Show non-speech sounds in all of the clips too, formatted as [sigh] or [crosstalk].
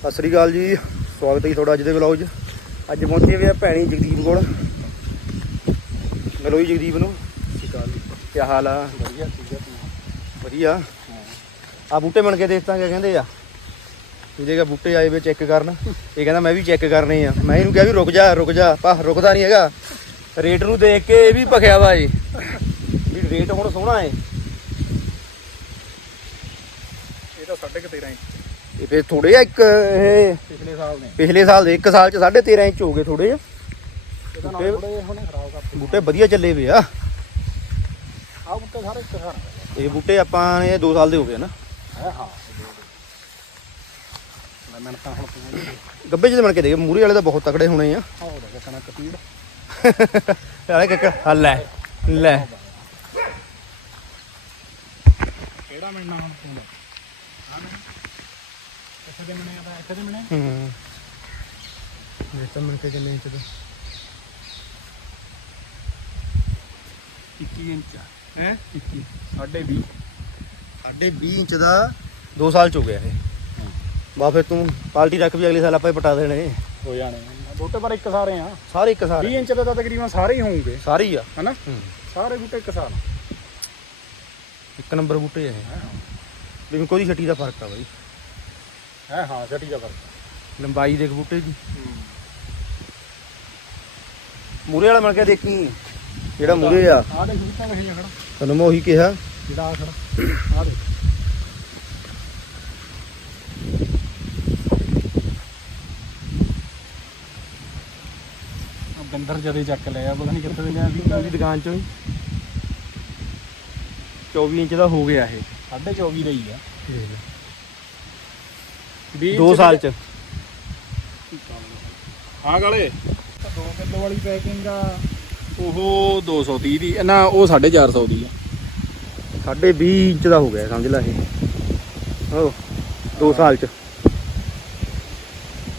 ਸਤਿ ਸ੍ਰੀ ਅਕਾਲ ਜੀ ਸਵਾਗਤ ਹੈ ਜੀ ਤੁਹਾਡਾ ਅੱਜ ਦੇ ਵਲੌਗ 'ਚ। ਅੱਜ ਪਹੁੰਚੇ ਹੋਏ ਆ ਭੈਣੀ ਜਗਦੀਪ ਕੋਲ। ਮਿਲੋ ਜੀ ਜਗਦੀਪ ਨੂੰ। ਕੀ ਹਾਲ ਆ? ਵਧੀਆ ਠੀਕ ਹੈ ਵਧੀਆ। ਆ ਬੂਟੇ ਬਣ ਕੇ ਦੇਖਤਾਂ ਕਿਆ ਕਹਿੰਦੇ ਆ। ਇਹਦੇ ਕਾ ਬੂਟੇ ਆਏ ਵੇ ਚੈੱਕ ਕਰਨ ਇਹ ਕਹਿੰਦਾ ਮੈਂ ਵੀ ਚੈੱਕ ਕਰਨੇ ਆ। ਮੈਂ ਇਹਨੂੰ ਕਿਹਾ ਵੀ ਰੁਕ ਜਾ ਰੁਕ ਜਾ। ਪਾ ਰੁਕਦਾ ਨਹੀਂ ਹੈਗਾ। ਰੇਟ ਨੂੰ ਦੇਖ ਕੇ ਇਹ ਵੀ ਭਖਿਆ ਵਾ ਏ ਵੀ ਰੇਟ ਹੁਣ ਸੋਹਣਾ ਏ। ਇਹ ਤਾਂ ਸਾਢੇ ਕੁ 13 ਇੰਚ ਇਹ ਫੇ ਥੋੜੇ ਆ ਇੱਕ ਇਹ ਪਿਛਲੇ ਸਾਲ ਨੇ ਪਿਛਲੇ ਸਾਲ ਦੇ ਇੱਕ ਸਾਲ ਚ 13.5 ਇੰਚ ਹੋ ਗਏ ਥੋੜੇ ਆ ਇਹਦਾ ਬੂਟੇ- ਨਾਲ ਥੋੜੇ ਹੁਣੇ ਖਰਾਬ ਕਰਤੇ। ਬੂਟੇ ਵਧੀਆ ਚੱਲੇ ਵੇ ਆ। ਆ ਬੂਟੇ ਸਾਰੇ ਇੱਕ ਸਾਰ ਇਹ ਬੂਟੇ ਆਪਾਂ ਨੇ 2 ਸਾਲ ਦੇ ਹੋ ਗਏ ਨਾ। ਹੈ ਹਾਂ ਮੈਂ ਮੈਂ ਤਾਂ ਹੁਣ ਤੂੰ ਗੱਬੇ ਜਿਹਦੇ ਬਣ ਕੇ ਦੇਖ ਮੂਰੇ ਵਾਲੇ ਤਾਂ ਬਹੁਤ ਤਕੜੇ ਹੋਣੇ ਆ। ਉਹਦਾ ਕਣਾ ਕਪੀੜ। ਯਾਰੇ ਕਿੱਕ ਹੱਲ ਲੈ ਲੈ। ਕਿਹੜਾ ਮਿਲਣਾ ਹੁਣ ਤੂੰ ਲੈ ਹਾਂ ਮੈਂ ਇੱਥੇ ਦੇ ਮਣੇ ਆ ਇੱਥੇ ਦੇ ਮਣੇ ਹੂੰ। ਇਹ ਤਾਂ ਮਿਲ ਕੇ ਕਿੰਨੇ ਇੰਚ ਦਾ 21 ਇੰਚ ਹੈ? 21 ਸਾਢੇ 20 ਸਾਡੇ 20 ਇੰਚ ਦਾ 2 ਸਾਲ ਚ ਹੋ ਗਿਆ ਇਹ। ਬਾ ਫਿਰ ਤੂੰ ਪਾਲਟੀ ਰੱਖ ਵੀ ਅਗਲੇ ਸਾਲ ਆਪਾਂ ਹੀ ਪਟਾ ਦੇਣੇ। ਹੋ ਜਾਣੇ। ਬੂਟੇ ਪਰ ਇੱਕ ਸਾਰੇ ਆ। ਸਾਰੇ ਇੱਕ ਸਾਰ। 20 ਇੰਚ ਦੇ ਤਾਂ ਤਕਰੀਬਨ ਸਾਰੇ ਹੀ ਹੋਣਗੇ। ਸਾਰੇ ਹੀ ਆ। ਹਨਾ? ਸਾਰੇ ਬੂਟੇ ਇੱਕ ਸਾਰ ਇੱਕ ਨੰਬਰ ਬੂਟੇ ਆ ਇਹ। ਲੇਕਿਨ ਕੋਈ ਛੱਟੀ ਦਾ ਫ਼ਰਕ ਆ ਬਾਈ। ਹੈ ਹਾਂ ਛੱਟੀ ਦਾ ਫ਼ਰਕ। ਲੰਬਾਈ ਦੇਖ ਬੂਟੇ ਦੀ। ਮੂਰੇ ਵਾਲਾ ਮਿਲ ਕੇ ਦੇਖੀ। ਜਿਹੜਾ ਮੂਰੇ ਆ। ਆ ਦੇਖ ਬੂਟਾ ਵੇਖ ਜਾ ਖੜਾ। ਤੈਨੂੰ ਮੈਂ ਉਹੀ ਕਿਹਾ। ਜਿਹੜਾ ਆ ਖੜਾ। ਆ ਜਦੇ ਚੱਕ ਲਿਆ ਪਤਾ ਨਹੀਂ ਕਿੱਥੇ ਦੇ ਲਿਆ ਸੀ। ਉਹਦੀ ਦੁਕਾਨ ਚੋਂ ਹੀ। 24 ਇੰਚ ਦਾ ਹੋ ਗਿਆ ਇਹ। ਸਾਢੇ 24 ਦਾ ਹੀ ਆ। 2 ਸਾਲ ਚ ਹਾਂ ਗਾਲੇ 2 ਕਿਲੋ ਵਾਲੀ ਪੈਕਿੰਗ ਆ। ਉਹ 230 ਦੀ। ਨਾ ਉਹ 450 ਦੀ ਆ। ਸਾਢੇ 20 ਇੰਚ ਦਾ ਹੋ ਗਿਆ ਸਮਝ ਲੈ ਇਹ। ਹੋ। 2 ਸਾਲ ਚ।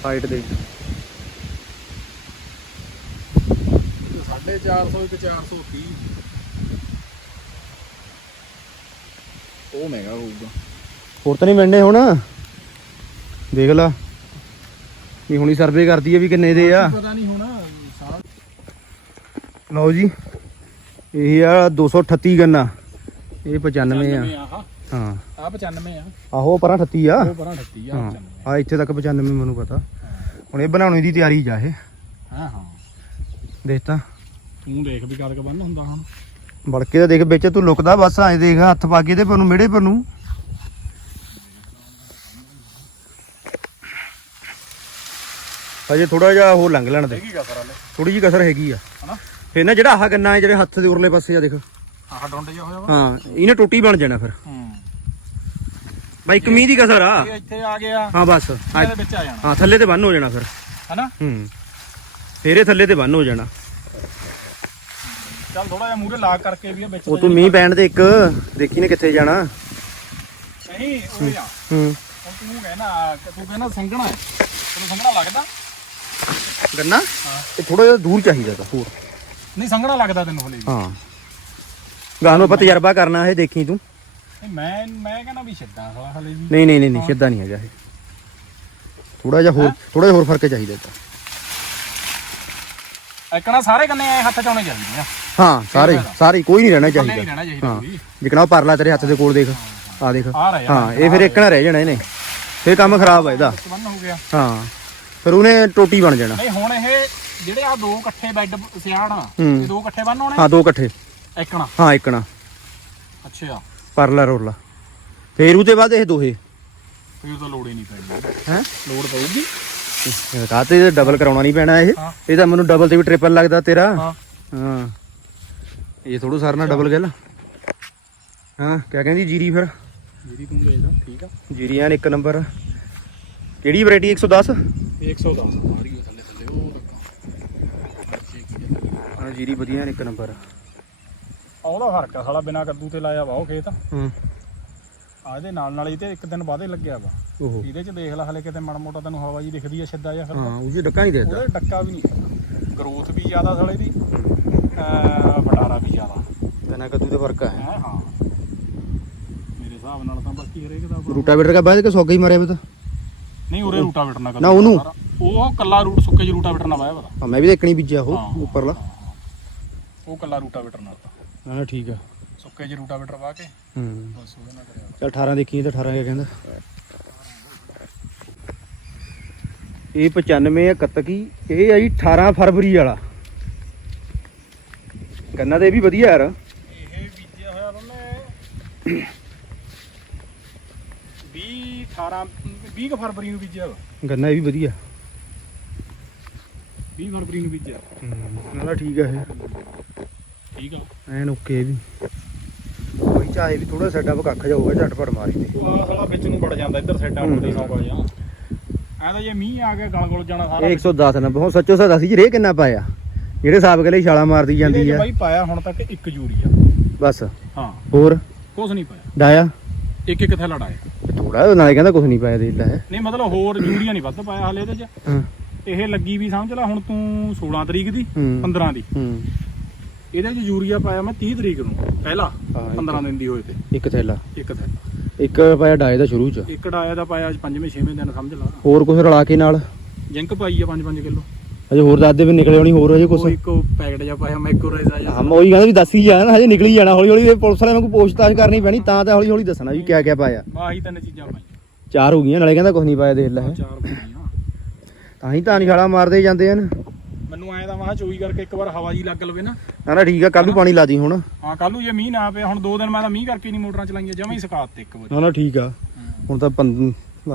ਹਾਈਟ ਦੇ 450 ਇੱਕ 430 ਉਹ ਮਹਿੰਗਾ ਹੋਊਗਾ। ਹੋਰ ਤਾਂ ਨਹੀਂ ਮਿਲਣੇ ਹੁਣ? ਦੇਖ ਲਾ। ਵੀ ਹੁਣੀ ਸਰਵੇ ਕਰਦੀ ਹੈ ਵੀ ਕਿੰਨੇ ਦੇ ਆ। ਪਤਾ ਨਹੀਂ ਹੁਣ ਸਾਰਾ ਲਓ ਜੀ ਇਹ ਆ 238 ਗੰਨਾ। ਇਹ 95 ਆ। ਹਾਂ। ਆ 95 ਆ। ਆਹੋ ਪਰਾਂ 38 ਆ। ਉਹ ਪਰਾਂ 38 ਆ ਹਾਂ। 95 ਆ। ਇੱਥੇ ਤੱਕ 95 ਮੈਨੂੰ ਪਤਾ। ਹੁਣ ਇਹ ਬਣਾਉਣੀ ਦੀ ਤਿਆਰੀ ਜਾ ਇਹ। ਹਾਂ ਹਾਂ। ਦੇਖ ਤਾਂ। ਤੂੰ ਦੇਖ ਵੀ ਕਦ ਕ ਬੰਨ ਹੁੰਦਾ ਹੁਣ। ਬੜਕੇ ਤਾਂ ਦੇਖ ਵਿੱਚ ਤੂੰ ਲੁਕਦਾ ਬਸ ਐ ਦੇਖ ਹੱਥ ਪਾ ਕੇ ਤੇ ਪਰ ਨੂੰ ਮਿਹੜੇ ਪਰ ਨੂੰ। ਹਜੇ ਥੋੜਾ ਜਿਹਾ ਉਹ ਲੰਘ ਲੈਣ ਦੇ। ਹੈਗੀ ਥੋੜੀ ਜਿਹੀ ਕਸਰ ਹੈਗੀ ਆ। ਹਨਾ? ਫੇਰ ਨਾ ਜਿਹੜਾ ਆਹ ਗੰਨਾ ਹੈ ਜਿਹੜੇ ਹੱਥ ਦੇ ਉਰਲੇ ਪਾਸੇ ਆ ਦੇਖ। ਆਹ ਡੋਂਟ ਜਿਹਾ ਹੋਇਆ ਵਾ। ਹਾਂ ਇਹਨੇ ਟੋਟੀ ਬਣ ਜਾਣਾ ਫਿਰ। ਹੂੰ। ਬਾਈ ਕਮੀ ਦੀ ਕਸਰ ਆ। ਇਹ ਇੱਥੇ ਆ ਗਿਆ। ਹਾਂ ਬਸ। ਇਹਦੇ ਵਿੱਚ ਆ ਜਾਣਾ। ਹਾਂ, ਥੱਲੇ ਤੇ ਬੰਨ ਹੋ ਜਾਣਾ ਫਿਰ। ਹਨਾ? ਹੂੰ। ਫੇਰੇ ਥੱਲੇ ਤੇ ਬੰਨ ਹੋ ਜਾਣਾ। ਚੱਲ ਥੋੜਾ ਜਿਹਾ ਮੂਰੇ ਲਾਗ ਕਰਕੇ ਵੀ ਆ ਵਿੱਚ ਉਹ ਤੂੰ ਮੀਂਹ ਪੈਣ ਦੇ ਇੱਕ ਦੇਖੀ ਨੇ ਕਿੱਥੇ ਜਾਣਾ। ਨਹੀਂ ਉਹ ਆ। ਹੂੰ। ਹੁਣ ਤੂੰ ਕਹਿਣਾ ਕਿ ਤੂੰ ਕਹਿੰਦਾ ਸੰਘਣਾ ਹੈ। ਤੈਨੂੰ ਸੰਘਣਾ ਲੱਗਦਾ? ਗੰਨਾ? ਇਹ ਥੋੜਾ ਜਿਹਾ ਦੂਰ ਚਾਹੀਦਾ ਤਾਂ ਹੋਰ। ਨਹੀਂ ਸੰਘਣਾ ਲੱਗਦਾ ਤੈਨੂੰ ਹਲੇ ਵੀ। ਹਾਂ। ਗਾਹ ਨੂੰ ਆਪਾਂ ਤਜਰਬਾ ਕਰਨਾ ਇਹ ਦੇਖੀ ਤੂੰ। ਨਹੀਂ, ਮੈਂ ਮੈਂ ਕਹਿੰਦਾ ਵੀ ਛੱਡਾਂ ਹਲੇ ਵੀ। ਨਹੀਂ ਨਹੀਂ ਨਹੀਂ ਨਹੀਂ ਸਿੱਧਾ ਨਹੀਂ ਹੈਗਾ ਇਹ। ਥੋੜਾ ਜਿਹਾ ਹੋਰ ਥੋੜਾ ਜਿਹਾ ਹੋਰ ਫ਼ਰਕ ਚਾਹੀਦਾ ਤਾਂ। ਇੱਕਣਾ ਸਾਰੇ ਕੰਨੇ ਐ ਹੱਥ ਚ ਆਉਣੇ ਚਾਹੀਦੇ ਆ। ਹਾਂ ਸਾਰੇ ਸਾਰੇ ਕੋਈ ਨਹੀਂ ਰਹਿਣਾ ਥੱਲੇ ਨਹੀਂ ਚਾਹੀਦਾ ਰਹਿਣਾ ਚਾਹੀਦਾ ਹਾਂ। ਕੋਈ। ਜਿਕਣਾ ਉਹ ਪਰਲਾ ਤੇਰੇ ਹੱਥ ਦੇ ਕੋਲ ਦੇਖ ਆ ਦੇਖ। ਆ ਰਿਹਾ। ਹਾਂ ਇਹ ਫਿਰ ਇੱਕ ਨਾ ਰਹਿ ਜਾਣਾ ਇਹਨੇ। ਫਿਰ ਕੰਮ ਖਰਾਬ ਆ ਇਹਦਾ। ਬੰਨ ਹੋ ਗਿਆ। ਹਾਂ। ਫਿਰ ਉਹਨੇ ਟੋਟੀ ਬਣ ਜਾਣਾ। ਨਹੀਂ ਹੁਣ ਇਹ ਜਿਹੜੇ ਆ ਦੋ ਇਕੱਠੇ ਬੈੱਡ ਸਿਆਣ ਹੂੰ। ਇਹ ਦੋ ਇਕੱਠੇ ਬੰਨ ਹੋਣੇ? ਹਾਂ ਦੋ ਇਕੱਠੇ। ਇੱਕਣਾ? ਹਾਂ ਇੱਕਣਾ। ਅੱਛਾ। ਪਰਲਾ ਰੋਲਾ। ਫਿਰ ਉਹਦੇ ਬਾਅਦ ਇਹ ਦੋਹੇ। ਫਿਰ ਤਾਂ ਲੋੜ ਹੀ ਨਹੀਂ ਪੈਣੀ। ਹੈ? ਲੋੜ ਪਊਗੀ। ਰਾਤੇ ਡਬਲ ਕਰਾਉਣਾ ਨਹੀਂ ਪੈਣਾ ਇਹ। ਹਾਂ। ਇਹ ਤਾਂ ਮੈਨੂੰ ਡਬਲ ਤੇ ਵੀ ਟ੍ਰਿਪਲ ਲੱਗਦਾ ਤੇਰਾ। ਹਾਂ। ਹਾਂ। ਇਹ ਥੋੜੂ ਸਰਨਾ ਡਬਲ ਗੱਲ। ਹਾਂ ਕਿਆ ਕਹਿੰਦੀ ਜੀਰੀ ਫਿਰ? ਜਿਹੜੀ ਤੂੰ ਵੇਚਦਾ ਠੀਕ ਆ। ਜੀਰੀ ਐਨ ਇੱਕ ਨੰਬਰ ਕਿਹੜੀ ਵੈਰਾਈਟੀ 110 ਇਹ 110 ਮਾਰੀ ਉਹ ਥੱਲੇ ਥੱਲੇ ਉਹ ਹਾਂ ਜੀਰੀ ਵਧੀਆ ਐਨ ਇੱਕ ਨੰਬਰ। ਉਹਦਾ ਫ਼ਰਕ ਆ ਸਾਲਾ ਬਿਨਾ ਕੱਦੂ ਤੇ ਲਾਇਆ ਵਾ ਉਹ ਖੇਤ। ਹੂੰ। ਆ ਇਹਦੇ ਨਾਲ ਨਾਲ ਹੀ ਤੇ ਇੱਕ ਦਿਨ ਬਾਅਦ ਹੀ ਲੱਗਿਆ ਵਾ। ਓਹੋ। ਇਹਦੇ ਚ ਦੇਖ ਲੈ ਹਲੇ ਕਿਤੇ ਮਣ ਮੋਟਾ ਤੈਨੂੰ ਹਵਾ ਜੀ ਦਿਖਦੀ ਆ ਸਿੱਧਾ ਜਿਹਾ ਫਿਰ ਹਾਂ ਉਹ ਜੀ ਡੱਕਾ ਨਹੀਂ ਦੇਦਾ ਉਹਦੇ ਡੱਕਾ ਵੀ ਨਹੀਂ ਗਰੋਥ ਵੀ ਜ਼ਿਆਦਾ ਸਾਲੇ ਦੀ ਵਟਾਰਾ ਵੀ ਜ਼ਿਆਦਾ। ਤਨਾ ਕਦੂ ਤੇ ਫ਼ਰਕ ਹੈ ਹੈ ਹਾਂ। ਮੇਰੇ ਹਿਸਾਬ ਨਾਲ ਤਾਂ ਬਾਕੀ ਹਰੇਕ ਦਾ ਰੂਟਾਵੇਟਰ ਕਾ ਬਾਅਦ ਕਿ ਸੌਗਾ ਹੀ ਮਾਰਿਆ ਬਤਾ ਨਹੀਂ ਉਰੇ ਰੂਟਾਵੇਟਰ ਨਾਲ ਨਾ ਉਹਨੂੰ? ਉਹ ਕੱਲਾ ਰੂਟ ਸੁੱਕੇ ਚ ਰੂਟਾਵੇਟਰ ਨਾਲ ਵਾਇਆ ਪਤਾ ਹਾਂ ਮੈਂ ਵੀ ਇੱਕਣੀ ਬੀਜਿਆ ਉਹ। ਉੱਪਰਲਾ। ਉਹ ਕੱਲਾ ਰੂਟਾਵੇਟਰ ਨਾਲ ਤਾਂ ਹਾਂ ਠੀਕ ਆ। ਸੁੱਕੇ ਚ ਰੂਟਾਵੇਟਰ ਵਾ ਕੇ ਹੂੰ। ਬਸ ਉਹਦੇ ਨਾਲ ਕਰਿਆ। ਚਲ 18 ਦੇਖੀਏ ਤਾਂ 18 ਕਿਆ ਕਹਿੰਦਾ। ਇਹ 95 ਹੈ ਕੱਤਕੀ ਇਹ ਆਈ 18 ਫਰਵਰੀ ਵਾਲਾ। ਗੰਨਾ ਤੇ ਇਹ ਵੀ ਵਧੀਆ ਯਾਰ। ਇਹ ਬੀਜਿਆ ਹੋਇਆ ਉਹਨੇ 20 18 20 ਕੁ ਫਰਵਰੀ ਨੂੰ ਬੀਜਿਆ ਵਾ। ਗੰਨਾ ਇਹ ਵੀ ਵਧੀਆ। 20 ਫਰਵਰੀ ਨੂੰ ਬੀਜਿਆ। ਹੂੰ ਨਾ ਠੀਕ ਇਹ। ਠੀਕ ਆ। ਐਨ ਓਕੇ ਵੀ। ਕੋਈ ਚਾਹੇ ਵੀ ਥੋੜਾ ਸੈਟਅਪ ਕੱਖ ਜਾਊਗਾ ਝਟਪਟ ਮਾਰੀ ਤੇ ਉਹ ਸਾਲਾ ਵਿੱਚ ਨੂੰ ਵੜ ਜਾਂਦਾ ਇੱਧਰ ਸਾਈਡਾਂ ਹੂੰ। ਉੱਤੇ ਸੌਂਗਾ ਜਾਂ ਐਂ ਤਾਂ ਜੇ ਮੀਂਹ ਆ ਗਿਆ ਗਲ ਗਲ ਜਾਣਾ ਸਾਰਾ। ਇਹ 110 ਨੰਬਰ ਹੁਣ ਸੱਚੋ ਸਦਾ ਸੀ ਰੇ ਕਿੰਨਾ ਪਾਇਆ? ਜਿਹੜੇ ਹਿਸਾਬ ਗਲੇ ਛਾਲਾ ਮਾਰਦੀ ਜਾਂਦੀ ਆ। ਬਾਈ ਪਾਇਆ ਹੁਣ ਤੱਕ ਇੱਕ ਯੂਰੀਆ ਬਸ। ਹਾਂ। ਹੋਰ? ਕੁਛ ਨਹੀਂ ਪਾਇਆ। ਡਾਇਆ? ਇੱਕ ਇੱਕ ਥੈਲਾ ਡਾਇਆ। ਥੋੜਾ ਨਾਲੇ ਕਹਿੰਦਾ ਕੁਝ ਨਹੀਂ ਪਾਇਆ ਦੇ ਲੈ ਨਹੀਂ ਮਤਲਬ ਹੋਰ ਯੂਰੀਆ ਨਹੀਂ ਵੱਧ ਪਾਇਆ ਹਲੇ ਇਹਦੇ 'ਚ। ਹਾਂ। ਇਹ ਲੱਗੀ ਵੀ ਸਮਝ ਲੈ ਹੁਣ ਤੂੰ 16 ਤਰੀਕ ਦੀ ਹੂੰ। 15 ਦੀ। ਹੂੰ। ਇਹਦੇ 'ਚ ਯੂਰੀਆ ਪਾਇਆ ਮੈਂ 30 ਤਰੀਕ ਨੂੰ ਪਹਿਲਾ ਹਾਂ, ਇੱਕ- 15 ਦਿਨ ਦੀ ਹੋਏ ਤੇ। ਇੱਕ ਥੈਲਾ। ਇੱਕ ਥੈਲਾ। ਇੱਕ ਪਾਇਆ ਡਾਏ ਦਾ ਸ਼ੁਰੂ ਚ। ਇੱਕ ਡਾਇਆ ਦਾ ਪਾਇਆ ਅੱਜ ਪੰਜਵੇਂ ਛੇਵੇਂ ਦਿਨ ਸਮਝ ਲਾ। ਹੋਰ ਕੁਝ ਰਲਾ ਕੇ ਨਾਲ? ਜਿੰਕ ਪਾਈ ਆ 5-5 ਕਿਲੋ। ਅਜੇ ਹੋਰ ਦੱਸਦੇ ਵੀ ਨਿਕਲੇ ਹੋਣੀ ਹੋਰ ਅਜੇ ਕੁਝ ਉਹ ਇੱਕ ਪੈਕਟ ਜਿਹਾ ਪਾਇਆ ਮੈਕਰੋਰਾਈਜ਼ਾ ਜਿਹਾ। ਹਾਂ ਮੈਂ ਉਹੀ ਕਹਿੰਦਾ ਵੀ ਦੱਸ ਹੀ ਜਾਣਾ ਹਜੇ ਨਿਕਲੀ ਜਾਣਾ ਹੌਲੀ ਹੌਲੀ ਇਹ ਪੁਲਿਸ ਵਾਲਿਆਂ ਨੂੰ ਪੁੱਛਤਾਛ ਕਰਨੀ ਪੈਣੀ ਤਾਂ ਤਾਂ ਹੌਲੀ ਹੌਲੀ ਦੱਸਣਾ ਵੀ ਕਿਆ ਕਿਆ ਪਾਇਆ ਆਹੀ ਤਿੰਨ ਚੀਜ਼ਾਂ ਪਾਈਆਂ। ਚਾਰ ਹੋ ਗਈਆਂ ਨਾਲੇ ਕਹਿੰਦਾ ਕੁਝ ਨਹੀਂ ਪਾਇਆ ਦੇਖ ਲੈ। ਚਾਰ ਪਾਈਆਂ ਤਾਂ ਹੀ ਤਾਂ ਨਿਸ਼ਾਲਾ ਮਾਰਦੇ ਜਾਂਦੇ ਹਨ। ਮੈਨੂੰ ਐਂ ਤਾਂ ਮਹਾ ਚੋਈ ਕਰਕੇ ਇੱਕ ਵਾਰ ਹਵਾ ਜੀ ਲੱਗ ਲਵੇ ਨਾ। ਨਾ ਨਾ ਠੀਕ ਆ ਕੱਲ ਨੂੰ ਪਾਣੀ ਲਾ ਦੀ ਹੁਣ। ਹਾਂ ਕੱਲ ਨੂੰ ਜੇ ਮੀਂਹ ਨਾ ਪਿਆ ਹੁਣ ਦੋ ਦਿਨ ਮੈਂ ਤਾਂ ਮੀਂਹ ਕਰਕੇ ਨਹੀਂ ਮੋਟਰਾਂ ਚਲਾਈਆਂ ਜਮਾਂ ਹੀ ਸਕਾਤ ਇੱਕ ਵਾਰੀ। ਨਾ ਨਾ ਠੀਕ ਆ। ਹੁਣ ਤਾਂ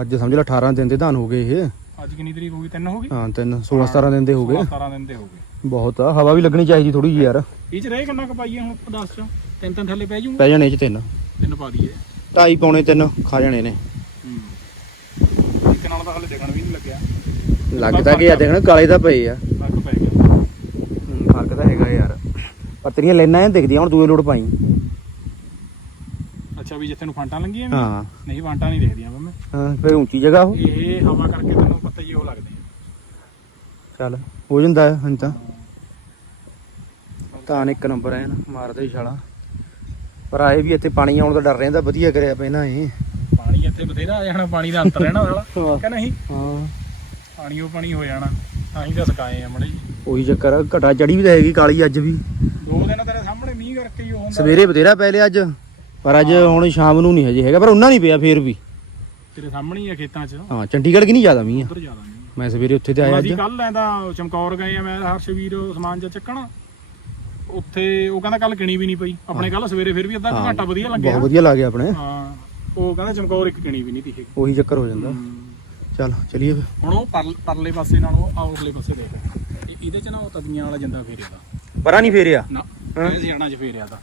ਅੱਜ ਸਮਝ ਲੈ 18 ਦਿਨ ਦੇ ਧਾਨ ਹੋ ਗਏ ਇਹ। ਅੱਜ ਕਿੰਨੀ ਤਰੀਕ ਹੋ ਗਈ? ਤਿੰਨ ਹੋ ਗਈ? ਹਾਂ ਤਿੰਨ। 16 17 ਦਿਨ ਦੇ ਹੋ ਗਏ। 17 ਦਿਨ ਦੇ ਹੋ ਗਏ। ਬਹੁਤ ਆ। ਹਵਾ ਵੀ ਲੱਗਣੀ ਚਾਹੀਦੀ ਥੋੜੀ ਜਿਹੀ ਯਾਰ। ਇਹ ਚ ਰਹੇ ਕਿੰਨਾ ਕੁ ਪਾਈਏ ਹੁਣ ਦੱਸ ਚ? ਤਿੰਨ ਤਿੰਨ ਥੱਲੇ ਪੈ ਜੂਗੇ ਪੈ ਜਾਣੇ ਇਹ ਚ ਤਿੰਨ। ਤਿੰਨ ਪਾ ਦਈਏ। ਢਾਈ ਪੌਣੇ ਤਿੰਨ ਖਾ ਜਾਣੇ ਨੇ। ਇੱਕ ਨਾਲ ਤਾਂ ਹਲੇ ਦੇਖਣ ਵੀ ਨਹੀਂ ਲੱਗਿਆ। ਲੱਗਦਾ ਕਿ ਆ? ਦੇਖਣ ਕਾਲੇ ਤਾਂ ਪਏ ਆ। ਫ਼ਰਕ ਪੈ ਗਿਆ। ਫ਼ਰਕ ਤਾਂ ਹੈਗਾ ਯਾਰ। ਪਰ ਤੇਰੀਆਂ ਲੈਣਾ ਐ ਦਿਖਦੀਆਂ ਹੁਣ ਦੂਏ ਲੋੜ ਪਾਈ। ਅੱਛਾ ਵੀ ਜਿੱਥੇ ਨੂੰ ਫਾਂਟਾਂ ਲੰਗੀਆਂ ਵੀ ਹਾਂ। ਨਹੀਂ ਫਾਂਟਾਂ ਨਹੀਂ ਦੇਖਦੀਆਂ ਬੰਮੇ ਹਾਂ ਫਿਰ ਉੱਚੀ ਜਗ੍ਹਾ ਉਹ ਇਹ ਹਵਾ ਕਰਕੇ ਤੈਨੂੰ ਪਤਾ ਹੀ ਉਹ ਲੱਗਦੇ ਚੱਲ ਹੋ ਜਾਂਦਾ ਹੈ ਹੁਣ ਤਾਂ। ਤਾਂ ਇੱਕ ਨੰਬਰ ਐ ਨਾ ਮਾਰਦੇ ਛਾਲਾ। ਪਰ ਆਏ ਵੀ ਇੱਥੇ ਪਾਣੀ ਆਉਣ ਦਾ ਡਰ ਰਹਿੰਦਾ ਵਧੀਆ ਕਰਿਆ ਪਹਿਲਾਂ ਇਹ ਪਾਣੀ ਇੱਥੇ ਬਥੇਰਾ ਆ ਜਾਣਾ ਪਾਣੀ ਦਾ ਅੰਤਰ ਰਹਿਣਾ ਵਾਲਾ। ਕਿ ਨਹੀਂ? ਹਾਂ। ਪਾਣੀ ਉਹ ਪਾਣੀ ਹੋ ਜਾਣਾ ਤਾਂ ਹੀ ਤਾਂ ਸਕਾਏ ਆ ਮੜੇ ਉਹੀ ਚੱਕਰ ਆ ਘਟਾ ਚੜੀ ਵੀ ਤਾਂ ਹੈਗੀ ਕਾਲੀ ਅੱਜ ਵੀ। ਦੋ ਦਿਨ ਤੇਰੇ ਸਾਹਮਣੇ ਮੀਂਹ ਕਰਕੇ ਹੀ ਉਹ ਹੁੰਦਾ। ਸਵੇਰੇ ਬਥੇਰਾ ਪੈ ਲਿਆ ਅੱਜ। ਪਰ ਅੱਜ ਹੁਣ ਸ਼ਾਮ ਨੂੰ ਨਹੀਂ ਹਜੇ ਹੈਗਾ ਪਰ ਉਹਨਾਂ ਨਹੀਂ ਪਿਆ ਫੇਰ ਵੀ। ਤੇਰੇ ਸਾਹਮਣੇ ਹੀ ਆ ਖੇਤਾਂ 'ਚ। ਹਾਂ ਚੰਡੀਗੜ੍ਹ ਕਿ ਨਹੀਂ ਜ਼ਿਆਦਾ ਮੀਂਹ ਆ? ਉਧਰ ਜ਼ਿਆਦਾ ਨਹੀਂ ਮੈਂ ਸਵੇਰੇ ਉੱਥੇ ਤੇ ਆਇਆ ਅੱਜ ਅਸੀਂ ਕੱਲ ਲੈਂਦਾ ਚਮਕੌਰ ਗਏ ਆ ਮੈਂ ਹਰਸ਼ਵੀਰ ਸਮਾਨ ਜਿਹਾ ਚੱਕਣ। ਉੱਥੇ ਉਹ ਕਹਿੰਦਾ ਕੱਲ ਕਿਣੀ ਵੀ ਨਹੀਂ ਪਈ। ਆਪਣੇ ਕੱਲ ਸਵੇਰੇ ਫਿਰ ਵੀ ਅੱਧਾ ਕੁ ਘੰਟਾ ਵਧੀਆ ਲੱਗਿਆ। ਬਹੁਤ ਵਧੀਆ ਲੱਗ ਗਿਆ ਆਪਣੇ। ਹਾਂ ਉਹ ਕਹਿੰਦਾ ਚਮਕੌਰ ਇੱਕ ਕਿਣੀ ਵੀ ਨਹੀਂ ਦਿਖੀ ਉਹੀ ਚੱਕਰ ਹੋ ਜਾਂਦਾ। ਚੱਲ ਚਲੀਏ ਫਿਰ। ਹੁਣ ਉਹ ਪਰਲ- ਪਰਲੇ ਪਾਸੇ ਨਾਲ ਉਹ ਆਉਰਲੇ ਪਾਸੇ ਦੇਖ। ਇਹ- ਇਹਦੇ ਚ ਨਾ ਉਹ ਤਦੀਆਂ ਵਾਲਾ ਜਾਂਦਾ ਫੇਰਿਆ ਦਾ ਪਰਾਂ ਨਹੀਂ ਫੇਰਿਆ? ਨਾ। ਇਹ ਸਿਆਣਾ ਚ ਫੇਰਿਆ ਦਾ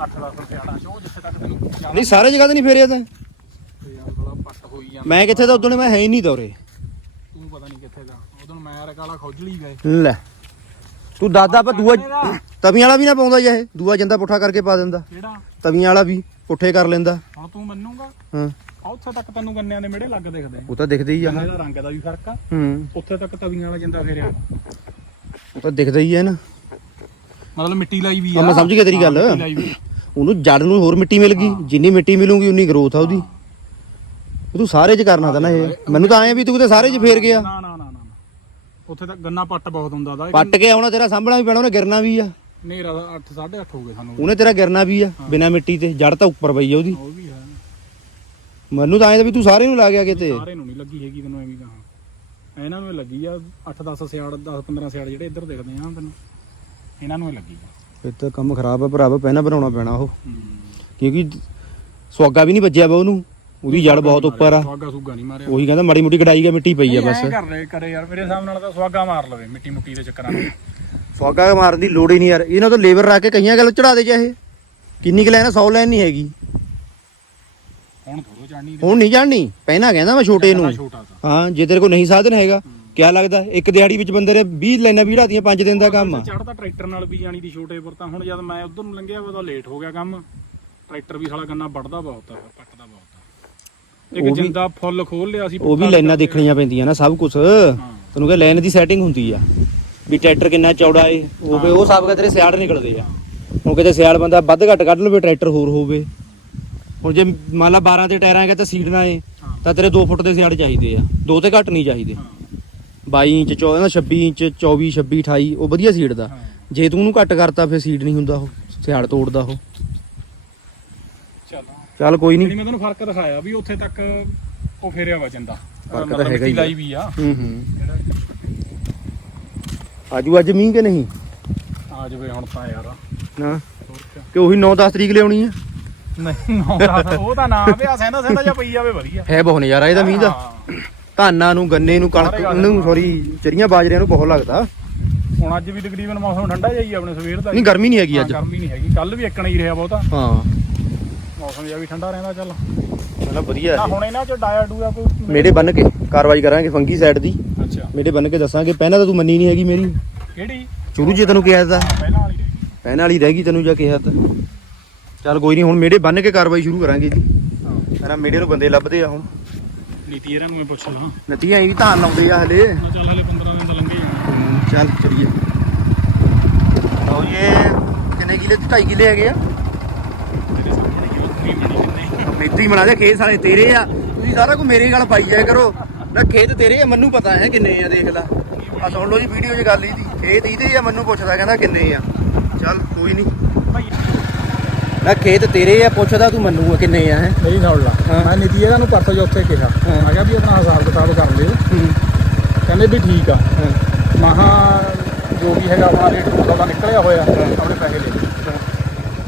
8-10 ਸਿਆਣਾ ਚ ਉਹ ਜਿੱਥੇ ਤੱਕ ਤੈਨੂੰ ਜ਼ਿਆਦਾ ਨਹੀਂ ਸਾਰੇ ਜਗ੍ਹਾ ਤੇ ਨਹੀਂ ਫੇਰਿਆ ਤਾਂ। ਯਾਰ ਬੜਾ ਪੱਟ ਹੋਈ ਜਾਂਦਾ। ਮੈਂ ਕਿੱਥੇ ਤਾਂ ਉਦੋਂ ਮੈਂ ਹੈ ਹੀ ਨਹੀਂ ਦੌਰੇ ਤੂੰ ਪਤਾ ਨਹੀਂ ਕਿੱਥੇ ਦਾ। ਉਦੋਂ ਮੈਂ ਰਕਾਲਾ ਖੋਜਲੀ ਗਏ। ਲੈ ਤੂੰ ਦਾਦਾ ਪਾ ਦੂਆ ਤਵੀਆਂ ਵਾਲਾ ਵੀ ਨਾ ਪਾਉਂਦਾ ਜੇ ਇਹ। ਦੂਆ ਜੰਦਾ ਪੁੱਠਾ ਕਰਕੇ ਪਾ ਦਿੰਦਾ। ਕਿਹੜਾ? ਤਵੀਆਂ ਵਾਲਾ ਵੀ ਪੁੱਠੇ ਕਰ ਲੈਂਦਾ। ਹੁਣ ਤੂੰ ਮੰਨੂਗਾ? ਹਾਂ। ਆ ਉੱਥੇ ਤੱਕ ਤੈਨੂੰ ਗੰਨਿਆਂ ਦੇ ਮਿਹੜੇ ਲੱਗ ਦਿਖਦੇ ਆ। ਉਹ ਤਾਂ ਦਿਖਦਾ ਹੀ ਆ। ਗੰਨੇ ਦਾ ਰੰਗ ਦਾ ਵੀ ਫ਼ਰਕ ਆ। ਹੂੰ। ਉੱਥੇ ਤੱਕ ਤਵੀਆਂ ਵਾਲਾ ਜਿੰਦਾ ਫੇਰਿਆ। ਉਹ ਤਾਂ ਦਿਖਦਾ ਹੀ ਹੈ ਨਾ। ਮਤਲਬ ਮਿੱਟੀ ਲਾਈ ਵੀ ਹਾਂ, ਮੈਂ ਸਮਝ ਗਿਆ ਤੇਰੀ ਗੱਲ। ਹਾਂ, ਮਿੱਟੀ ਲਾਈ ਵੀ ਆ। ਉਹਨੂੰ ਜੜ ਨੂੰ ਹੋਰ ਮਿੱਟੀ ਮਿਲ ਗਈ ਜਿੰਨੀ ਮਿੱਟੀ ਮਿਲੂਗੀ ਉਨੀ ਗਰੋਥ ਆ ਉਹਦੀ। ਉਹ ਤੂੰ ਸਾਰੇ ਚ ਕਰਨਾ ਤਾਂ ਨਾ ਇਹ। ਮੈਨੂੰ ਤਾਂ ਐਂ ਵੀ ਤੂੰ ਕਿਤੇ ਸਾਰੇ ਚ ਫੇਰ ਗਿਆ। ਨਾ ਨਾ ਨਾ ਨਾ। ਉੱਥੇ ਤਾਂ ਗੰਨਾ ਪੱਟ ਬਹੁਤ ਹੁੰਦਾ ਦਾ ਪੱਟ ਕੇ ਆਉਣਾ ਤੇਰਾ ਸਾਂਭਣਾ ਵੀ ਪੈਣਾ ਉਹਨੇ ਗਿਰਨਾ ਵੀ ਆ। ਨੇਰਾ ਦਾ 8 8.5 ਹੋ ਗਏ ਸਾਨੂੰ। ਉਹਨੇ ਤੇਰਾ ਗਿਰਨਾ ਵੀ ਆ ਬਿਨਾ ਮਿੱਟੀ ਤੇ। ਜੜ ਤਾਂ ਉੱਪਰ ਪਈ ਆ ਉਹਦੀ। ਉਹ ਵੀ ਹੈ। ਮੈਨੂੰ ਤਾਂ ਐਂ ਤਾਂ ਵੀ ਤੂੰ ਸਾਰੇ ਨੂੰ ਲਾ ਗਿਆ ਕਿਤੇ। ਸਾਰੇ ਨੂੰ ਨਹੀਂ ਲੱਗੀ ਹੈਗੀ ਤੈਨੂੰ ਐਵੇਂ ਕਹਾਂ ਇਹਨਾਂ ਨੂੰ ਲੱਗੀ ਆ 8-10 ਸਿਆੜ 10-15 ਸਿਆੜ ਜਿਹੜੇ ਇੱਧਰ ਦਿਖਦੇ ਆ ਤੈਨੂੰ। ਇਹਨਾਂ ਨੂੰ ਲੱਗੀ ਆ। ਫਿਰ ਤਾਂ ਕੰਮ ਖਰਾਬ ਆ ਭਰਾਵਾ ਪਹਿਲਾਂ ਬਣਾਉਣਾ ਪੈਣਾ ਉਹ। ਕਿਉਂਕਿ ਸੁਆਗਾ ਵੀ ਨਹੀਂ ਵੱਜਿਆ ਵਾ ਉਹਨੂੰ ਉਹਦੀ ਜੜ ਬਹੁਤ ਉੱਪਰ ਆ। ਸਵਾਗਾ ਸੁਗਾ ਨਹੀਂ ਮਾਰਿਆ। ਉਹੀ ਕਹਿੰਦਾ ਮਾੜੀ ਮੁੱਟੀ ਕਢਾਈ ਗਿਆ ਮਿੱਟੀ ਪਈ ਆ ਬਸ। ਐਂ ਕਰ ਲੈ ਕਰੇ ਯਾਰ ਮੇਰੇ ਹਿਸਾਬ ਨਾਲ ਤਾਂ ਸਵਾਗਾ ਮਾਰ ਲਵੇ ਮਿੱਟੀ ਮੁੱਟੀ ਦੇ ਚੱਕਰਾਂ ਨਾਲ। ਸੁਆਗਾ ਮਾਰਨ ਦੀ ਲੋੜ ਹੀ ਨਹੀਂ ਯਾਰ। ਇਹਨਾਂ ਤੋਂ ਲੇਬਰ ਰੱਖ ਕੇ ਕਈਆਂ ਗੱਲ ਚੜਾ ਦੇ ਚਾਹੇ ਕਿੰਨੀ ਕੁ ਲੈਣ 100 ਲੈਣ ਨਹੀਂ ਹੈਗੀ। ਹੁਣ ਥੋੜੋ ਚੜਨੀ ਹੁਣ ਨਹੀਂ ਜਾਣਨੀ ਪਹਿਲਾਂ ਕਹਿੰਦਾ ਮੈਂ ਛੋਟੇ ਨੂੰ। ਹਾਂ ਜੇ ਤੇਰੇ ਕੋਲ ਨਹੀਂ ਸਾਧਨ ਹੈਗਾ ਕਿਆ ਲੱਗਦਾ? ਇੱਕ ਦਿਹਾੜੀ ਵਿੱਚ ਬੰਦੇ ਨੇ 20 ਲੈਣਾ ਵੀੜਾ ਦੀਆਂ 5 ਦਿਨ ਦਾ ਕੰਮ ਆ। ਚੜਦਾ ਟਰੈਕਟਰ ਨਾਲ ਵੀ ਜਾਣੀ ਦੀ ਛੋਟੇ ਪਰ ਤਾਂ ਹੁਣ ਜਦ ਮੈਂ ਉਧਰ ਨੂੰ ਲੰਘਿਆ ਉਹਦਾ ਲੇਟ ਹੋ ਗਿਆ ਕੰਮ। ਟਰੈਕਟਰ ਵੀ ਸਾਲਾ ਗੰਨਾ ਵੱਢਦਾ ਬਹੁਤ ਆ ਪੱਟਦਾ ਬਹੁਤ ਆ। ਇੱਕ ਜਿੰਦਾ ਫੁੱਲ ਖੋਲ ਲਿਆ ਸੀ ਉਹ ਵੀ ਲਾਈਨਾਂ ਦੇਖਣੀਆਂ ਪੈਂਦੀਆਂ ਨਾ ਸਭ ਕੁਝ ਤੈਨੂੰ ਕਹ ਲਾਈਨ ਦੀ ਸੈਟਿੰਗ ਹੁੰਦੀ ਆ। ਵੀ ਟਰੈਕਟਰ ਕਿੰਨਾ ਚੌੜਾ ਏ। ਉਹ ਵੀ ਉਹ ਹਿਸਾਬ ਨਾਲ ਤੇਰੇ ਸਿਆੜ ਨਿਕਲਦੇ ਆ। ਹੁਣ ਕਿਤੇ ਸਿਆੜ ਬੰਦਾ ਵੱਧ ਘੱਟ ਕੱਢ ਲਵੇ ਟਰੈਕਟਰ ਹੋਰ ਹੋਵੇ। ਹੁਣ ਜੇ ਮੰਨ ਲਾ 12 ਤੇ ਟਾਇਰਾਂ ਹੈਗਾ ਤਾਂ ਸੀੜਨਾ ਏ। ਹਾਂ। ਤਾਂ ਤੇਰੇ 2 ਫੁੱਟ ਦੇ ਸਿਆੜ ਚਾਹੀਦੇ ਆ। ਦੋ ਤੇ ਘੱਟ ਨਹੀਂ ਚਾਹੀਦੇ। 22 ਇੰਚ 14 26 ਇੰਚ 24 26 28 ਉਹ ਵਧੀਆ ਸੀਡ ਦਾ। ਹਾਂ। ਜੇ ਤੂੰ ਉਹਨੂੰ ਘੱਟ ਕਰਤਾ ਫਿਰ ਸੀਡ ਨਹੀਂ ਹੁੰਦਾ ਉਹ। ਸਿਆੜ ਤੋੜਦਾ ਉਹ। ਚਲ। ਕੋਈ ਨਹੀਂ। ਮੈਂ ਤੁਹਾਨੂੰ ਫ਼ਰਕ ਦਿਖਾਇਆ ਵੀ ਉੱਥੇ ਤੱਕ ਉਹ ਫੇਰਿਆ ਵਾ ਚੰਦਾ ਫ਼ਰਕ ਤਾਂ ਹੈਗਾ ਹੀ। ਲਾਈ ਵੀ ਆ। ਹੂੰ ਹੂੰ। ਆਜੂ ਅੱਜ ਮੀਂਹ ਕਿ ਨਹੀਂ? ਆ ਜਵੇ ਹੁਣ ਤਾਂ ਯਾਰ। ਨਾ। ਕਿਆ। ਕਿ? ਉਹੀ 9-10 ਤਰੀਕ ਲਿਆਉਣੀ ਆ। ਨਹੀਂ ਨੌ ਦਸ, ਉਹ ਤਾਂ ਨਾ ਪਿਆ ਸੈਂਦਾ ਸੈਂਦਾ ਜਾਂ ਪਈ ਜਾਵੇ ਵਧੀਆ। ਹੈ ਬਹੁਤ ਨਜ਼ਾਰਾ ਇਹਦਾ ਮੀਂਹ ਦਾ। ਹਾਂ। ਧਾਨਾਂ ਨੂੰ ਗੰਨੇ ਨੂੰ ਕਣਕ ਨੂੰ ਸੌਰੀ ਚਰੀਆਂ ਬਾਜਰਿਆਂ ਨੂੰ ਬਹੁਤ ਲੱਗਦਾ। ਹੁਣ ਅੱਜ ਵੀ ਤਕਰੀਬਨ ਮੌਸਮ ਠੰਡਾ ਜਾਈ ਆਪਣੇ ਸਵੇਰ ਦਾ। ਨਹੀਂ ਗਰਮੀ ਨਹੀਂ ਹੈਗੀ ਹਾਂ, ਅੱਜ। ਗਰਮੀ ਨਹੀਂ ਹੈਗੀ। ਕੱਲ ਵੀ ਇੱਕਣਾ ਹੀ ਰਿਹਾ ਬਹੁਤਾ। ਹਾਂ। ਮੌਸਮ ਜਿਹਾ ਵੀ ਠੰਡਾ ਰਹਿੰਦਾ ਚੱਲ। ਚਲੋ ਵਧੀਆ ਇਹ। ਹੁਣ ਇਹਨਾਂ ਚ ਡਾਇਆ ਡੂਆ ਕੋਈ ਮੇੜੇ ਬੰਨ ਕੇ ਕਾਰਵਾਈ ਕਰਾਂਗੇ ਫੰਗੀ ਸਾਈਡ ਦੀ। ਅੱਛਾ। ਮੇੜੇ ਬੰਨ ਕੇ ਦੱਸਾਂਗੇ। ਪਹਿਲਾਂ ਤਾਂ ਤੂੰ ਮੰਨੀ ਨਹੀਂ ਹੈਗੀ ਮੇਰੀ। ਕਿਹੜੀ? ਸ਼ੁਰੂ ਜੇ ਤੈਨੂੰ ਕਿਹਾ ਤਾਂ। ਪਹਿਲਾਂ ਵਾਲੀ ਰਹਿ ਗਈ। ਪਹਿਲਾਂ ਵਾਲੀ ਰਹਿ ਗਈ ਤੈਨੂੰ ਜਾਂ ਕਿਹਾ ਤਾਂ। ਚੱਲ ਕੋਈ ਨਹੀਂ ਹੁਣ ਮੇੜੇ ਬੰਨ ਕੇ ਕਾਰਵਾਈ ਸ਼ੁਰੂ ਕਰਾਂਗੇ ਜੀ। ਹਾਂ। ਮੇਰਾ ਨੂੰ ਬੰਦੇ ਲੱਭਦੇ ਆ ਹੁਣ। ਨੀਤੀ ਇਹਨਾਂ ਨੂੰ ਮੈਂ ਪੁੱਛ ਲਾਂ। ਨਤੀਆਂ ਇਹ ਵੀ ਧਾਨ ਲਾਉਂਦੇ ਆ ਹਲੇ। ਮੈਂ ਚੱਲ ਹਲੇ 15 ਦਿਨ ਤਾਂ ਲੰਘੇ ਹੀ। ਚੱਲ ਚਲੀਏ ਲਓ ਜੀ ਇਹ ਕਿੰਨੇ ਕਿਲੇ 2.5 ਕਿਲੇ ਹੈਗੇ ਆ? ਤੇਰੇ ਸਾਹਮਣੇ ਕੀ ਬਣੀ ਕਿੰਨੇ। ਮੇਤੀ ਬਣਾ ਦੇ ਖੇਤ ਸਾਰੇ ਤੇਰੇ ਆ। ਤੁਸੀਂ ਸਾਰਾ ਕੁਝ ਮੇਰੇ ਗੱਲ ਪਾਈ ਜਾਇਆ ਕਰੋ। ਨਾ ਖੇਤ ਤੇਰੇ ਆ ਮੈਨੂੰ ਪਤਾ ਹੈ ਕਿੰਨੇ ਆ ਦੇਖ ਲੈ। ਆ ਸੁਣ ਲਓ ਜੀ ਵੀਡੀਓ 'ਚ ਗੱਲ ਹੀ ਦੀ। ਖੇਤ ਇਹਦੇ ਆ ਮੈਨੂੰ ਪੁੱਛਦਾ ਕਹਿੰਦਾ ਕਿੰਨੇ ਆ। ਚੱਲ ਕੋਈ ਨਹੀਂ। ਭਾਈ ਨਾ ਖੇਤ ਤੇਰੇ ਆ ਪੁੱਛਦਾ ਤੂੰ ਮੈਨੂੰ ਆ ਕਿੰਨੇ ਆ ਹੈ? ਮੇਰੀ ਸੁਣ ਲਾ। ਹਾਂ। ਮੈਂ ਨੀਤੀ ਇਹਨਾਂ ਨੂੰ ਪਰਸੋਂ ਜੋ ਉੱਥੇ ਕਿਹਾ। ਹਾਂ। ਮੈਂ ਕਿਹਾ ਵੀ ਆਪਣਾ ਹਿਸਾਬ ਕਿਤਾਬ ਕਰ ਲਿਓ। ਕਹਿੰਦੇ ਵੀ ਠੀਕ ਆ। ਮਹਾ ਜੋ ਵੀ ਹੈਗਾ ਆਪਣਾ ਰੇਟ ਉਹਦਾ ਦਾ ਨਿਕਲਿਆ ਹੋਇਆ ਆਪਣੇ ਪੈਸੇ ਲੈ ਲਓ।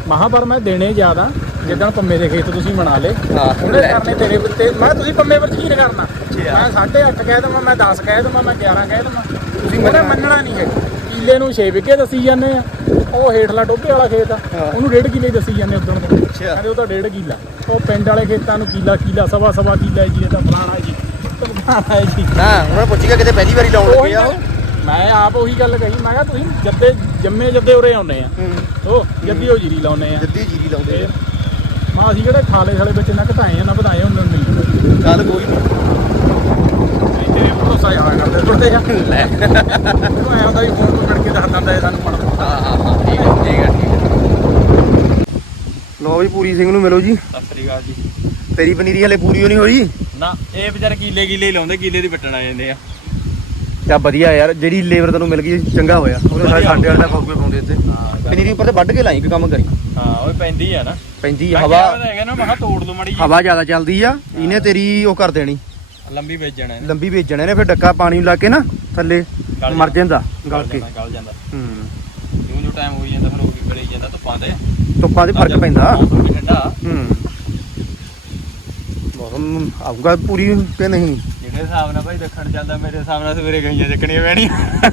ਮਹਾ ਪਰ ਮੈਂ ਦੇਣੇ ਜ਼ਿਆਦਾ। ਜਿੱਦਣ ਪੰਮੇ ਦੇ ਖੇਤ ਤੁਸੀਂ ਬਣਾ ਲੇ ਹਾਂ। ਉਹਨੇ ਕਰਨੇ ਤੇਰੇ ਉੱਤੇ। ਮੈਂ ਤੁਸੀਂ ਪੰਮੇ ਪਰ ਯਕੀਨ ਕਰਨਾ। ਅੱਛਾ। ਮੈਂ 8.5 ਕਹਿ ਦਵਾਂ ਮੈਂ 10 ਕਹਿ ਦਵਾਂ ਮੈਂ 11 ਕਹਿ ਦਵਾਂ। ਤੁਸੀਂ ਉਹਨੇ ਮੰਨਣਾ। ਮੰਨਣਾ ਨਹੀਂ ਹੈ ਕਿੱਲੇ ਨੂੰ 6 ਵਿਗੇ ਦੱਸੀ ਜਾਂਦੇ ਆ। ਉਹ ਹੇਠਲਾ ਡੋਬੇ ਵਾਲਾ ਖੇਤ ਆ। ਹਾਂ। ਉਹਨੂੰ ਡੇਢ ਕਿੱਲੇ ਦੱਸੀ ਜਾਂਦੇ ਉਦੋਂ ਤੋਂ ਅੱਛਾ। ਕਹਿੰਦੇ ਉਹ ਤਾਂ ਡੇਢ ਕਿੱਲਾ। ਉਹ ਪਿੰਡ ਵਾਲੇ ਖੇਤਾਂ ਨੂੰ ਕਿੱਲਾ ਕਿੱਲਾ ਸਵਾ ਸਵਾ ਕਿੱਲਾ ਜੀ ਇਹ ਤਾਂ ਫਲਾਣਾ ਜੀ ਹੈ ਜੀ ਨਾ ਉਹਨਾਂ ਨੇ ਪੁੱਛਿਆ ਕਿਤੇ ਪਹਿਲੀ ਵਾਰੀ ਲਾਉਣ ਉਹੀ ਲੱਗੇ ਆ ਉਹ? ਮੈਂ- ਆਪ ਉਹੀ ਗੱਲ ਕਹੀ ਮੈਂ ਕਿਹਾ ਤੁਸੀਂ ਜੱਦੇ ਜੰਮੇ ਜੱਦੇ ਉਰੇ ਆਉਨੇ ਆ। ਉਹ ਜੱਦੀ ਉਹ ਜੀਰੀ ਲਾਉਨੇ ਆ। ਜੱਦੀ ਜੀਰੀ ਲਾਉਂਦੇ ਤੇ ਮਾਂ ਅਸੀਂ ਕਿਹੜੇ ਖਾਲੇ ਸਾਲੇ ਵਿੱਚ ਨਾ ਘਟਾਏ ਆ ਨਾ ਵਧਾਏ ਉਹਨਾਂ ਨੂੰ ਆ। ਚੱਲ ਕੋਈ ਨਹੀਂ ਤੇਰੇ ਭਰੋਸਾ ਯਾਰ ਕਰਦੇ ਥੋੜੇ ਜਿਹਾ ਲੈ। ਆਇਆ ਹੁੰਦਾ ਵੀ ਫੋਨ ਤੋਂ ਮਿਲ ਕੇ ਦੱਸ ਦਿੰਦਾ ਇਹ ਸਾਨੂੰ ਪੜਦਾ ਹਾਂ ਹਾਂ ਹਾਂ ਹੈ ਠੀਕ ਹੈ ਠੀਕ ਹੈ ਲੋ ਵੀ ਪੂਰੀ ਸਿੰਘ ਨੂੰ ਮਿਲੋ ਜੀ। ਸਤਿ ਸ੍ਰੀ ਅਕਾਲ ਜੀ। ਤੇਰੀ ਪਨੀਰੀ ਹਲੇ ਪੂਰੀ ਹੋਣੀ ਹੋਈ? ਨਾ ਇਹ ਵਿਚਾਰੇ ਕੀਲੇ ਕੀਲੇ ਹੀ ਲਾਉਂਦੇ ਕੀਲੇ ਦੀ ਵੱਟਣ ਆ ਜਾਂਦੇ ਆ। ਚਾ ਵਧੀਆ ਯਾਰ ਜਿਹੜੀ ਲੇਬਰ ਤੈਨੂੰ ਮਿਲ ਗਈ ਚੰਗਾ ਹੋਇਆ। ਉਹਦੇ ਸਾਰੇ ਸਾਡੇ ਵਾਲੇ ਦਾ ਫੋਕੇ ਪਾਉਂਦੇ ਇੱਥੇ। ਪਨੀਰੀ ਉੱਪਰ ਤੇ ਵੱਢ ਕੇ ਲਾਈ ਇੱਕ ਕੰਮ ਕਰੀ। ਹਾਂ ਉਹ ਪੈਂਦੀ ਆ ਨਾ। ਪੈਂਦੀ ਹਵਾ ਹੈਗਾ ਨਾ ਮੈਂ ਕਿਹਾ ਤੋੜ ਲੂ ਮੜੀ ਹਵਾ ਜ਼ਿਆਦਾ ਚੱਲਦੀ ਆ ਇਹਨੇ ਤੇਰੀ ਉਹ ਕਰ ਦੇਣੀ। ਲੰਬੀ ਵੇਚਣਾ ਇਹਨੇ। ਲੰਬੀ ਵੇਚਣੇ ਨੇ ਫਿਰ ਡੱਕਾ ਪਾਣੀ ਲਾ ਕੇ ਨਾ ਥੱਲੇ ਮਰ ਜਾਂਦਾ ਗਲ ਕੇ। ਜਾਂਦਾ ਗਲ ਜਾਂਦਾ। ਹੂੰ। ਜਿਉਂ ਜਿਉਂ ਟਾਈਮ ਹੋਈ ਜਾਂਦਾ ਫਿਰ ਉਹ ਵੀ ਗਲੇ ਜਾਂਦਾ ਧੁੱਪਾਂ ਦੇ ਧੁੱਪਾਂ ਦੇ ਫ਼ਰਕ ਪੈਂਦਾ। ਮੌਸਮ ਵੀ ਠੰਡਾ। ਹੂੰ। ਮੌਸਮ ਆਊਗਾ ਪੂਰੀ ਕਿ ਨਹੀਂ? ਜਿਹੜੇ ਹਿਸਾਬ ਨਾਲ ਭਾਈ ਦੱਖਣ ਚੱਲਦਾ ਮੇਰੇ ਹਿਸਾਬ ਨਾਲ ਸਵੇਰੇ ਗਈਆਂ ਚੱਕਣੀਆਂ ਪੈਣੀਆਂ।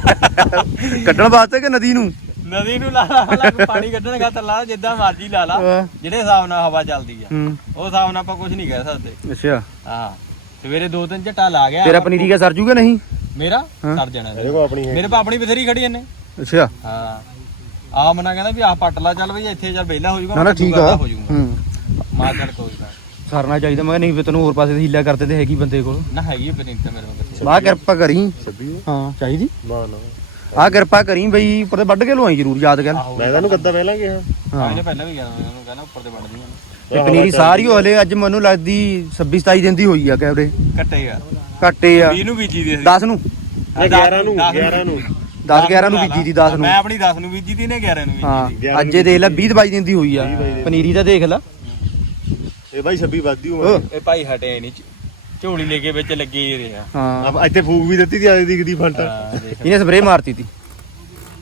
ਕੱਢਣ ਵਾਸਤੇ ਕਿ ਨਦੀ ਨੂੰ? ਨਦੀ ਨੂੰ ਲਾ ਲਾ ਪਾਣੀ ਕੱਢਣ ਗਾ ਤਾਂ ਲਾ ਜਿੱਦਾਂ ਮਰਜ਼ੀ ਲਾ ਲਾ। ਜਿਹੜੇ ਹਿਸਾਬ ਨਾਲ ਹਵਾ ਚੱਲਦੀ ਆ ਉਹ ਹਿਸਾਬ ਨਾਲ ਆਪਾਂ ਕੁਝ ਨਹੀਂ ਕਹਿ ਸਕਦੇ। ਅੱਛਾ। ਹਾਂ। ਸਵੇਰੇ ਦੋ ਤਿੰਨ ਝਟਾ ਲਾ ਗਿਆ। ਤੇਰਾ ਪਨੀਰੀ ਦਾ ਸਰ ਜੂਗਾ ਨਹੀਂ? ਮੇਰਾ। ਸਰ ਜਾਣਾ। ਇਹਦੇ ਕੋ ਆਪਣੀ ਮੇਰੇ ਪਾ ਆਪਣੀ ਬਥੇਰੀ ਖੜੀ ਨੇ ਅੱਛਾ। ਹਾਂ। ਆ ਮਨਾ ਕਹਿੰਦਾ ਵੀ ਆਹ ਪੱਟ ਲਾ ਚੱਲ ਬਈ ਇੱਥੇ ਚੱਲ ਵਿਹਲਾ ਹੋ ਜਾਊਗਾ ਨਾ ਠੀਕ ਆ। ਹੋ ਜਾਊਗਾ। ਹੂੰ। ਮਾਂ ਚੱਲ ਕੋਈ ਨਾ ਸਰਨਾ ਚਾਹੀਦਾ ਮੈਂ ਕਿਹਾ ਨਹੀਂ ਵੀ ਤੈਨੂੰ ਹੋਰ ਪਾਸੇ ਤੇ ਹੀਲਾ ਕਰਦੇ ਤੇ ਹੈਗੀ ਬੰਦੇ ਕੋਲ। ਨਾ ਹੈਗੀ ਪਨੀਰ ਤਾਂ ਮੇਰੇ ਕੋਲ ਬਾ ਕਿਰਪਾ ਕਰੀ। ਹਾਂ ਚਾਹੀਦੀ? ਨਾ ਨਾ। ਆ ਕਿਰਪਾ ਕਰੀ ਬਈ ਉੱਪਰ ਤੇ ਵੱਢ ਕੇ ਲਵਾਈ ਜ਼ਰੂਰ ਯਾਦ ਕਰ। ਮੈਂ ਤੁਹਾਨੂੰ ਕੱਦਾ ਪਹਿਲਾਂ ਗਿਆ ਹਾਂ। ਇਹਨੇ ਪਹਿਲਾਂ ਵੀ ਗਿਆ ਉਹਨੂੰ ਕਹਿੰਦਾ ਉੱਪਰ ਤੇ ਵੱਢਦੀਆਂ ਨੇ ਤੇ ਪਨੀਰੀ ਸਾਰੀ ਹਲੇ ਅੱਜ ਮੈਨੂੰ ਲੱਗਦੀ 26 27 ਦਿਨ ਦੀ ਹੋਈ ਆ ਕੈਵਰੇ ਕੱਟੇਗਾ ਘੱਟੇ ਆ। 20 ਨੂੰ ਬੀਜੀ ਦੀ 10 ਨੂੰ। ਇਹ 11 ਨੂੰ 11 ਨੂੰ। 10 11 ਨੂੰ ਬੀਜੀ ਦੀ 10 ਨੂੰ। ਮੈਂ ਆਪਣੀ 10 ਨੂੰ ਬੀਜੀ ਦੀ ਨੇ 11 ਨੂੰ ਹਾਂ ਬੀਜੀ ਦੀ ਅੱਜ ਇਹ ਦੇਖ ਲੈ 20 22 ਦਿਨ ਦੀ ਹੋਈ ਆ। ਪਨੀਰੀ ਤਾਂ ਦੇਖ ਲੈ। ਇਹ ਬਾਈ 26 ਵਾਦੀ ਓ, ਹੂੰ। ਇਹ ਭਾਈ ਹਟੇ ਨਹੀਂ ਝੋਲੀ ਲੈ ਕੇ ਵਿੱਚ ਲੱਗੇ ਹੀ ਰਿਹਾ ਹਾਂ। ਆਪ ਇੱਥੇ ਫੂਕ ਵੀ ਦਿੱਤੀ ਦੀ ਆਦੀ ਦਿਖਦੀ ਫੰਟ। ਹਾਂ ਦੇਖ। ਇਹਨੇ ਸਪਰੇ ਮਾਰਤੀ ਤੀ।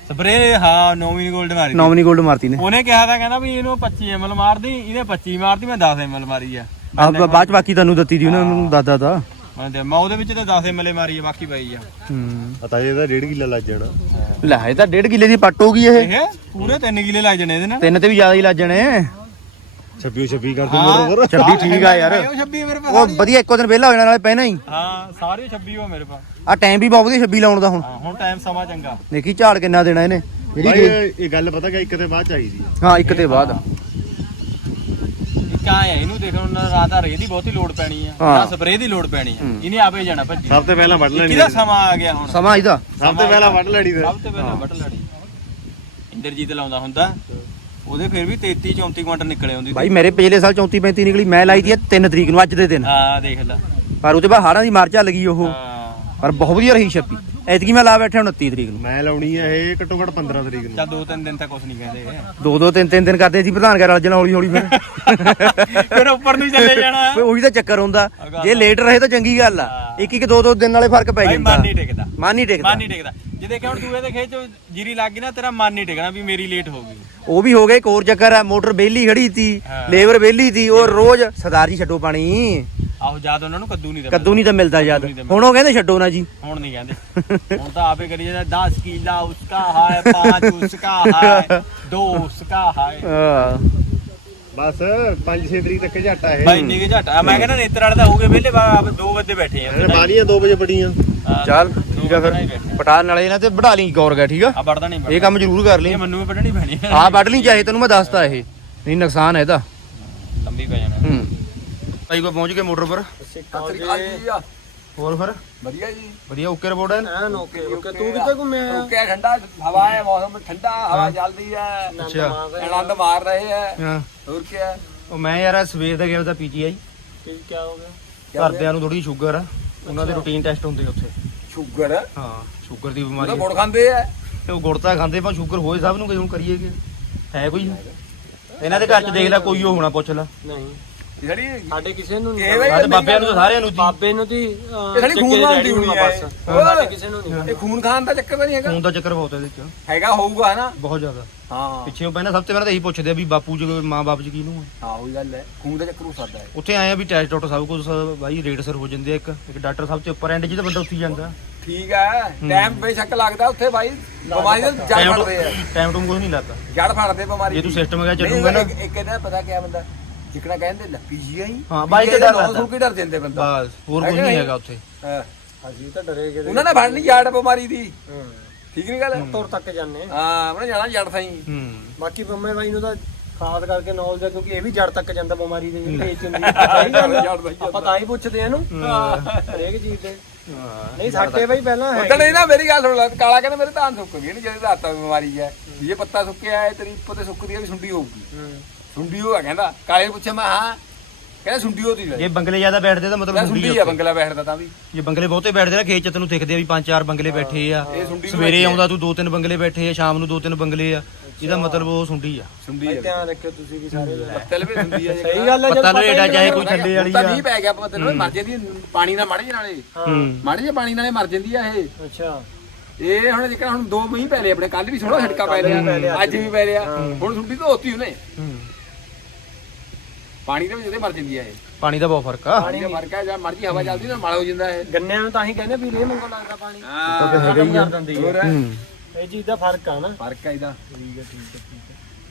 ਸਪਰੇ ਹਾਂ ਨੌਵੀਂ ਗੋਲਡ ਮਾਰੀ ਤੀ। ਨੌਮਨੀ 골ਡ ਮਾਰਤੀ ਨੇ। ਉਹਨੇ ਕਿਹਾ ਤਾਂ ਕਹਿੰਦਾ ਵੀ ਇਹਨੂੰ 25 ਐਮਐਲ ਮਾਰਦੀ ਇਹਨੇ 25 ਮਾਰਦੀ ਮੈਂ 10 ਐਮਐਲ ਮਾਰੀ ਆ। ਆ ਬਾਅਦ ਚ ਬਾਕੀ ਤੁਹਾਨੂੰ ਦਿੱਤੀ ਦੀ ਉਹਨੇ ਮੈਨੂੰ ਦਾਦਾ ਦਾ ਮੈਂ ਤੇ ਮੈਂ ਉਹਦੇ ਵਿੱਚ ਤਾਂ 10 ਐਮਐਲ ਮਾਰੀ ਆ ਬਾਕੀ ਪਈ ਆ। ਹੂੰ। ਪਤਾ ਇਹਦਾ 1.5 ਕਿੱਲਾ ਲੱਗ ਜਾਣਾ। ਲੈ ਇਹ ਤਾਂ 1.5 ਕਿੱਲੇ ਦੀ ਪੱਟ ਹੋ ਗਈ ਇਹ। ਇਹ ਪੂਰੇ 3 ਕਿਲੇ ਲੱਗ ਜਣੇ ਇਹਦੇ ਨਾਲ। ਤਿੰਨ ਤੇ ਵੀ ਜ਼ਿਆਦਾ ਹੀ ਲੱਜ ਜਾਣੇ। 26 26 ਕਰ ਦੂੰ ਹਾਂ। ਬਰੋਬਰ। 26 ਠੀਕ ਆ ਯਾਰ। ਉਹ 26 ਮੇਰੇ ਪਾਸ ਉਹ ਵਧੀਆ ਇੱਕੋ ਦਿਨ ਵਿਹਲਾ ਹੋ ਜਾਣਾ ਨਾਲੇ ਪਹਿਣਾ ਹੀ। ਹਾਂ ਸਾਰੇ 26 ਹੋ ਮੇਰੇ ਪਾਸ ਆ ਟਾਈਮ ਵੀ ਬਹੁਤ ਵਧੀਆ 26 ਲਾਉਣ ਦਾ ਹੁਣ। ਹਾਂ ਹੁਣ ਟਾਈਮ ਸਮਾਂ ਚੰਗਾ। ਦੇਖੀ ਝਾੜ ਕਿੰਨਾ ਦੇਣਾ ਇਹਨੇ। ਜਿਹੜੀ ਇਹ ਗੱਲ ਪਤਾ ਕਿ ਇੱਕ ਤੇ ਬਾਅਦ ਚਾਹੀਦੀ ਆ ਹਾਂ ਇੱਕ ਤੇ ਬਾਅਦ। ਇੱਕ ਆ ਇਹਨੂੰ ਦੇਖ ਹੁਣ ਰਾਤ ਆ ਰੇਹ ਦੀ ਬਹੁਤੀ ਲੋੜ ਪੈਣੀ ਆ ਹਾਂ। ਨਾ ਸਪਰੇਅ ਦੀ ਲੋੜ ਪੈਣੀ ਆ। ਇਹਨੇ ਆਪੇ ਜਾਣਾ ਭੱਜੀ। ਸਭ ਤੋਂ ਪਹਿਲਾਂ ਵੱਢ ਲੈਣੀ ਕਿਹਦਾ ਸਮਾਂ ਆ ਗਿਆ ਹੁਣ? ਸਮਾਂ ਇਹਦਾ। ਸਭ ਤੋਂ ਪਹਿਲਾਂ ਵੱਢ ਲੈਣੀ ਤੇ। ਸਭ ਤੋਂ ਪਹਿਲਾਂ ਵੱਢ ਲੜੀ ਇੰਦਰਜੀਤ ਲਾਉਂਦਾ ਹੁੰਦਾ। ਉਹਦੇ ਫਿਰ ਵੀ 33 34 ਕੁਇੰਟਲ ਨਿਕਲੇ ਹੁੰਦੀ। ਭਾਈ ਮੇਰੇ ਪਿਛਲੇ ਸਾਲ 34 35 ਨਿਕਲੀ ਮੈਂ ਲਾਈ ਦੀ 3 ਤਰੀਕ ਨੂੰ ਅੱਜ ਦੇ ਦਿਨ। ਹਾਂ ਦੇਖ ਲੈ। ਪਰ ਉਹਦੇ ਬਾਅਦ ਹਾੜਾਂ ਦੀ ਮਾਰ ਚੱਲ ਗਈ ਉਹ। ਹਾਂ। ਪਰ ਬਹੁਤ ਵਧੀਆ ਰਹੀ ਛੱਪੀ। ਐਤਕੀ ਮੈਂ ਲਾ ਬੈਠਾ 29 ਤਰੀਕ ਨੂੰ। ਮੈਂ ਲਾਉਣੀ ਆ ਇਹ ਘੱਟੋ ਘੱਟ 15 ਤਰੀਕ ਨੂੰ। ਚੱਲ ਦੋ ਤਿੰਨ ਦਿਨ ਤੱਕ ਕੁਝ ਨਹੀਂ ਕਹਿੰਦੇ ਦੋ ਦੋ ਤਿੰਨ ਤਿੰਨ ਦਿਨ ਕਰਦੇ ਸੀ ਪ੍ਰਧਾਨ ਕਰ ਰਲ ਜਣਾ ਹੌਲੀ ਹੌਲੀ ਫਿਰ। ਫਿਰ ਉੱਪਰ ਨੂੰ ਚੱਲੇ ਜਾਣਾ। ਫਿਰ ਉਹੀ ਤਾਂ ਚੱਕਰ ਹੁੰਦਾ। ਜੇ ਲੇਟ ਰਹੇ ਤਾਂ ਚੰਗੀ ਗੱਲ ਆ। ਇੱਕ ਇੱਕ ਦੋ ਦੋ ਦਿਨ ਵਾਲੇ ਫ਼ਰਕ ਪੈ ਜਾਂਦਾ। ਮਨ ਨਹੀਂ ਟਿਕਦਾ। ਮਨ ਨਹੀਂ ਟਿਕਦਾ। ਮਨ ਨਹੀਂ ਟਿਕਦਾ। ਜੇ ਦੇਖਿਆ ਹੁਣ ਦੂਏ ਦੇ ਖੇਤ ਚ ਜੀਰੀ ਲੱਗ ਗਈ ਨਾ ਤੇਰਾ ਮਨ ਨਹੀਂ ਟਿਕਣਾ ਵੀ ਮੇਰੀ ਲੇਟ ਹੋ ਗਈ। ਉਹ ਵੀ ਹੋ ਗਿਆ ਇੱਕ ਹੋਰ ਚੱਕਰ ਆ ਮੋਟਰ ਬੇਲੀ ਖੜੀ ਸੀ ਹਾਂ। ਲੇਬਰ ਬੇਲੀ ਸੀ ਉਹ ਰੋਜ਼ ਸਰਦਾਰ ਜੀ ਛੱਡੋ ਪਾਣੀ। ਆਹੋ ਜਦ ਉਹਨਾਂ ਨੂੰ ਕੱਦੂ ਨਹੀਂ ਦੇ ਕੱਦੂ ਨਹੀਂ ਤਾਂ ਮਿਲਦਾ ਨਹੀਂ ਮਿਲਦਾ। ਹੁਣ ਉਹ ਕਹਿੰਦੇ ਛੱਡੋ ਨਾ ਜੀ। ਹੁਣ ਨਹੀਂ ਕਹਿੰਦੇ। ਹੁਣ ਤਾਂ ਆਪੇ ਕਰੀ ਜਾਂਦਾ 10 ਕਿਲਾ ਉਸਕਾ ਹੈ 5 ਉਸਕਾ ਹੈ 2 ਉਸਕਾ ਹੈ ਹਾਂ। ਬਸ 5-6 ਤਰੀਕ ਤੱਕ ਝਾਟਾ ਇਹ। ਭਾਈ ਨਿਗੇ ਝਾਟਾ ਮੈਂ ਕਹਿੰਦਾ ਨੇਤਰ ਵਾਲੇ ਤਾਂ ਹੋਗੇ ਵਿਹਲੇ 2 ਵਜੇ ਬੈਠੇ ਆ। ਬਾਲੀਆਂ 2 ਵਜੇ ਬੜੀਆਂ ਹਾਂ, ਚੱਲ। ਠੀਕ ਆ ਫਿਰ। ਪਟਾਲ ਨਾਲੇ ਇਹਨਾਂ ਤੇ ਵਢਾ ਲਈ ਗੌਰ ਗਿਆ ਠੀਕ ਆ? ਆ ਵੜਦਾ ਨਹੀਂ ਇਹ ਕੰਮ ਜ਼ਰੂਰ ਕਰ ਲਈ। ਇਹ ਮੈਨੂੰ ਵੀ ਵੱਢਣੀ ਪੈਣੀ ਹੈ ਆ ਵੱਢ ਲਈ ਚਾਹੇ ਤੈਨੂੰ ਮੈਂ ਦੱਸਤਾ ਇਹ। ਨਹੀਂ ਨੁਕਸਾਨ ਹੈ ਇਹਦਾ ਲੰਬੀ ਪੈ ਜਾਣਾ। ਹੂੰ। ਭਾਈ ਕੋ ਪਹੁੰਚ ਗਏ ਮੋਟਰ ਪਰ। ਹੋਰ ਫਿਰ? ਵਧੀਆ ਜੀ। ਵਧੀਆ ਓਕੇ ਰਿਪੋਰਟ ਹੈ? ਐਨ ਓਕੇ ਓਕੇ। ਤੂੰ ਕਿੱਥੇ ਘੁੰਮਿਆ? ਓਕੇ ਠੰਡਾ ਹਵਾ ਹੈ ਮੌਸਮ ਠੰਡਾ ਹਵਾ ਚੱਲਦੀ ਹੈ। ਅੱਛਾ। ਆਨੰਦ ਮਾਰ ਰਹੇ ਹੈ। ਹਾਂ। ਹੋਰ ਕੀ ਹੈ? ਉਹ ਮੈਂ ਯਾਰ ਸਵੇਰ ਦਾ ਗਿਆ ਤਾਂ ਪੀਜੀਆਈ। ਕੀ ਕੀ ਹੋ ਗਿਆ? ਘਰਦਿਆਂ ਨੂੰ ਥੋੜੀ ਸ਼ੂਗਰ ਆ। ਉਹਨਾਂ ਦੇ ਰੂਟੀਨ ਟੈਸਟ ਹੁੰਦੇ ਉੱਥੇ। ਸ਼ੂਗਰ ਹਾਂ। ਸ਼ੂਗਰ ਦੀ ਉਹਦਾ ਬਿਮਾਰੀ ਗੁੜ ਖਾਂਦੇ ਆ। ਤੇ ਉਹ ਗੁੜ ਤਾਂ ਖਾਂਦੇ ਪਰ ਸ਼ੂਗਰ ਹੋਏ ਸਭ ਨੂੰ ਕਿ ਹੁਣ ਕਰੀਏ ਕਿ? ਹੈ ਕੋਈ? ਇਹਨਾਂ ਦੇ ਘਰ ਚ ਦੇਖ ਲੈ ਕੋਈ ਉਹ ਹੋਣਾ ਪੁੱਛ ਲੈ। ਨਹੀਂ। ਜਿਹੜੀ ਸਾਡੇ ਕਿਸੇ ਨੂੰ ਇਹ ਬਈ ਸਾਡੇ ਬਾਬਿਆਂ ਨੂੰ ਤਾਂ ਸਾਰਿਆਂ ਨੂੰ ਜੀ। ਬਾਬੇ ਨੂੰ ਦੀ ਇਹ ਸਾਡੀ ਖੂਨ ਨਾਲ ਦੀ ਹੋਣੀ ਹੈ। ਸਾਡੇ ਕਿਸੇ ਨੂੰ ਨਹੀਂ ਇਹ ਖੂਨ ਖਾਨ ਦਾ ਚੱਕਰ ਤਾਂ ਨਹੀਂ ਹੈਗਾ। ਖੂਨ ਦਾ ਚੱਕਰ ਬਹੁਤ ਹੈ ਇਹਦੇ ਚ ਹੈਗਾ ਹੋਊਗਾ ਨਾ? ਬਹੁਤ ਜ਼ਿਆਦਾ। ਹਾਂ। ਪਿੱਛੇ ਉਹ ਪਹਿਲਾਂ ਸਭ ਤੋਂ ਪਹਿਲਾਂ ਤਾਂ ਇਹੀ ਪੁੱਛਦੇ ਆ ਵੀ ਬਾਪੂ ਜੀ ਮਾਂ ਬਾਪ ਜੀ ਕਿਹਨੂੰ ਆ ਹਾਂ? ਉਹੀ ਗੱਲ ਹੈ। ਖੂਨ ਦਾ ਚੱਕਰ ਹੋ ਸਕਦਾ ਹੈ। ਉੱਥੇ ਆਏ ਆ ਵੀ ਟੈਸਟ ਟੁੱਟ ਸਭ ਕੁਝ ਬਾਈ ਰੇਟ ਸਰ ਹੋ ਜਾਂਦੇ ਆ ਇੱਕ। ਇੱਕ ਡਾਕਟਰ ਸਾਹਿਬ ਤੇ ਉੱਪਰ ਐਂਡ ਜੀ ਤਾਂ ਬੰਦਾ ਉੱਥੇ ਹੀ ਜਾਂਦਾ। ਠੀਕ ਹੈ। ਟਾਈਮ ਬੇਸ਼ੱਕ ਲੱਗਦਾ ਉੱਥੇ ਬਾਈ। ਬਿਮਾਰੀ ਦੇ ਜੜ ਫੜਦੇ ਆ। ਟਾਈਮ ਟੂਮ ਕੁਝ ਨਹੀਂ ਲੱਗਦਾ। ਜੜ ਫੜਦੇ ਬਿਮਾਰੀ। ਜੇ ਤੂੰ ਦੀ। ਸਿਸਟਮ ਹੈਗਾ ਨਹੀਂ, ਚੱਲੂਗਾ ਨਾ। ਇੱਕ ਇਹਦਾ ਪਤਾ ਕਿਆ ਬੰਦਾ। ਜਿਕਣਾ ਕਹਿੰਦੇ ਲੈ ਪੀਜੀਆਈ ਹਾਂ, ਬਾਈ ਤੇ ਡਰ ਲੱਗਦਾ। ਸੁਣ ਕੇ ਡਰ ਜਾਂਦੇ ਬੰਦਾ। ਬਸ ਹੋਰ ਕੁਝ ਨਹੀਂ ਇਹ? ਹੈਗਾ ਉੱਥੇ। ਹਾਂ। ਅਸੀਂ ਤਾਂ ਡਰੇ ਗਏ ਉਹਨਾਂ ਨੇ ਲਈ ਜੜ ਬਿਮਾਰੀ ਦੀ। ਠੀਕ ਨਹੀਂ ਗੱਲ? ਤੁਰ ਤੱਕ ਜਾਂਦੇ ਹਾਂ। ਉਹਨੇ ਜਾਣਾ ਜੜ ਸਾਈ ਹੂੰ। ਬਾਕੀ ਬੰਮੇ ਬਾਈ ਨੂੰ ਤਾਂ ਖਾਸ ਕਰਕੇ ਨੌਲੇਜ ਹੈ ਕਿਉਂਕਿ ਇਹ ਵੀ ਜੜ ਤੱਕ ਜਾਂਦਾ ਬਿਮਾਰੀ ਦੇ ਜਿਹੜੀ ਏਜ ਹੁੰਦੀ ਹੈ ਸਹੀ ਗੱਲ ਆ। ਜੜ ਬਾਈ ਆਪਾਂ ਤਾਂ ਹੀ ਪੁੱਛਦੇ ਆ ਇਹਨੂੰ। ਹਰੇਕ ਚੀਜ਼ ਤੇ ਨਹੀਂ ਸਾਡੇ ਬਾਈ ਪਹਿਲਾਂ ਹੈ ਉਦੋਂ ਇਹ ਨਾ ਮੇਰੀ ਗੱਲ ਸੁਣ ਲੈ ਕਾਲਾ ਕਹਿੰਦਾ ਮੇਰੇ ਧਾਨ ਸੁੱਕ ਗਈ ਨਹੀਂ ਜਿਹਦੇ ਦਾਤਾ ਬਿਮਾਰੀ ਹੈ ਵੀ ਇਹ ਪੱਤਾ ਸੁੱਕਿਆ ਹੈ ਤੇਰੀ ਉੱਪਰ ਤੇ ਸੁੱਕਦੀ ਹੈ ਵੀ ਸੁੰਡੀ ਹੋਊਗੀ। ਸੁੰਡੀ ਹੋਆ ਕਹਿੰਦਾ ਕਾਲੇ ਨੂੰ ਪੁੱਛਿਆ ਮੈਂ ਹਾਂ। ਕਹਿੰਦਾ ਸੁੰਡੀ ਹੋਦੀ ਜੇ ਬੰਗਲੇ ਜ਼ਿਆਦਾ ਬੈਠਦੇ ਤਾਂ ਮਤਲਬ ਸੁੰਡੀ ਆ ਬੰਗਲਾ ਬੈਠਦਾ ਤਾਂ ਵੀ। ਜੇ ਬੰਗਲੇ ਬਹੁਤੇ ਬੈਠਦੇ ਨਾ ਖੇਤ ਚ ਤੈਨੂੰ ਦਿਖਦੇ ਆ ਵੀ ਪੰਜ ਚਾਰ ਬੰਗਲੇ ਬੈਠੇ ਆ। ਇਹ ਸੁੰਡੀ ਨੂੰ ਸਵੇਰੇ ਬੈਠੀ ਆ। ਆਉਂਦਾ ਤੂੰ ਦੋ ਤਿੰਨ ਬੰਗਲੇ ਬੈਠੇ ਆ ਸ਼ਾਮ ਨੂੰ ਦੋ ਤਿੰਨ ਬੰਗਲੇ ਆ। ਇਹਦਾ ਮਤਲਬ ਉਹ ਸੁੰਡੀ ਆ। ਸੁੰਡੀ ਆ। ਧਿਆਨ ਰੱਖਿਓ ਤੁਸੀਂ ਵੀ ਸਾਰੇ ਪੱਤਲ ਵੀ ਸੁੰਡੀ ਆ ਜੇ ਸਹੀ ਗੱਲ ਹੈ ਪਤਾ ਹੀ ਚਾਹੇ ਕੋਈ ਥੱਲੇ ਵਾਲੀ ਤਾਂ ਆ। ਨਹੀਂ ਪੈ ਗਿਆ ਪਤਾ ਤੈਨੂੰ ਮਰ ਜਾਂਦੀ ਹੈ, ਪਾਣੀ ਨਾਲ ਮੜ ਜੇ ਨਾਲੇ ਹੂੰ। ਮੜ ਜੇ ਪਾਣੀ ਨਾਲੇ ਮਰ ਜਾਂਦੀ ਆ ਇਹ। ਅੱਛਾ। ਇਹ ਹੁਣ ਜਿਹੜਾ ਹੁਣ ਦੋ ਮਹੀਨੇ ਪਹਿਲੇ ਆਪਣੇ ਕੱਲ ਵੀ ਸੋਹਣਾ ਛਟਕਾ ਪੈ ਲਿਆ ਅੱਜ ਵੀ ਪੈ ਲਿਆ। ਹੁਣ ਸੁੰਡੀ ਤਾਂ ਹੋਤੀ ਉਹਨੇ। ਹੂੰ। ਪਾਣੀ ਦੇ ਵਿੱਚ ਉਹਦੇ ਮਰ ਜਾਂਦੀ ਆ ਇਹ। ਪਾਣੀ ਦਾ ਬਹੁਤ ਫ਼ਰਕ ਆ। ਪਾਣੀ ਦਾ ਫ਼ਰਕ ਹੈ ਜਾਂ ਮਰਜ਼ੀ ਹਵਾ ਚੱਲਦੀ ਨਾ ਮਲ ਹੋ ਜਾਂਦਾ ਇਹ। ਗੰਨਿਆਂ ਨੂੰ ਤਾਂ ਹੀ ਕਹਿੰਦੇ ਵੀ ਰੇ ਮੰਗੋ ਲੱਗਦਾ ਪਾਣੀ। ਹਾਂ ਖਤਮ ਕਰ ਦਿੰਦੀ ਹੈ ਹੋਰ ਹੂੰ? ਇਹ ਚੀਜ਼ ਦਾ ਫ਼ਰਕ ਆ ਨਾ। ਫ਼ਰਕ ਹੈ ਇਹਦਾ।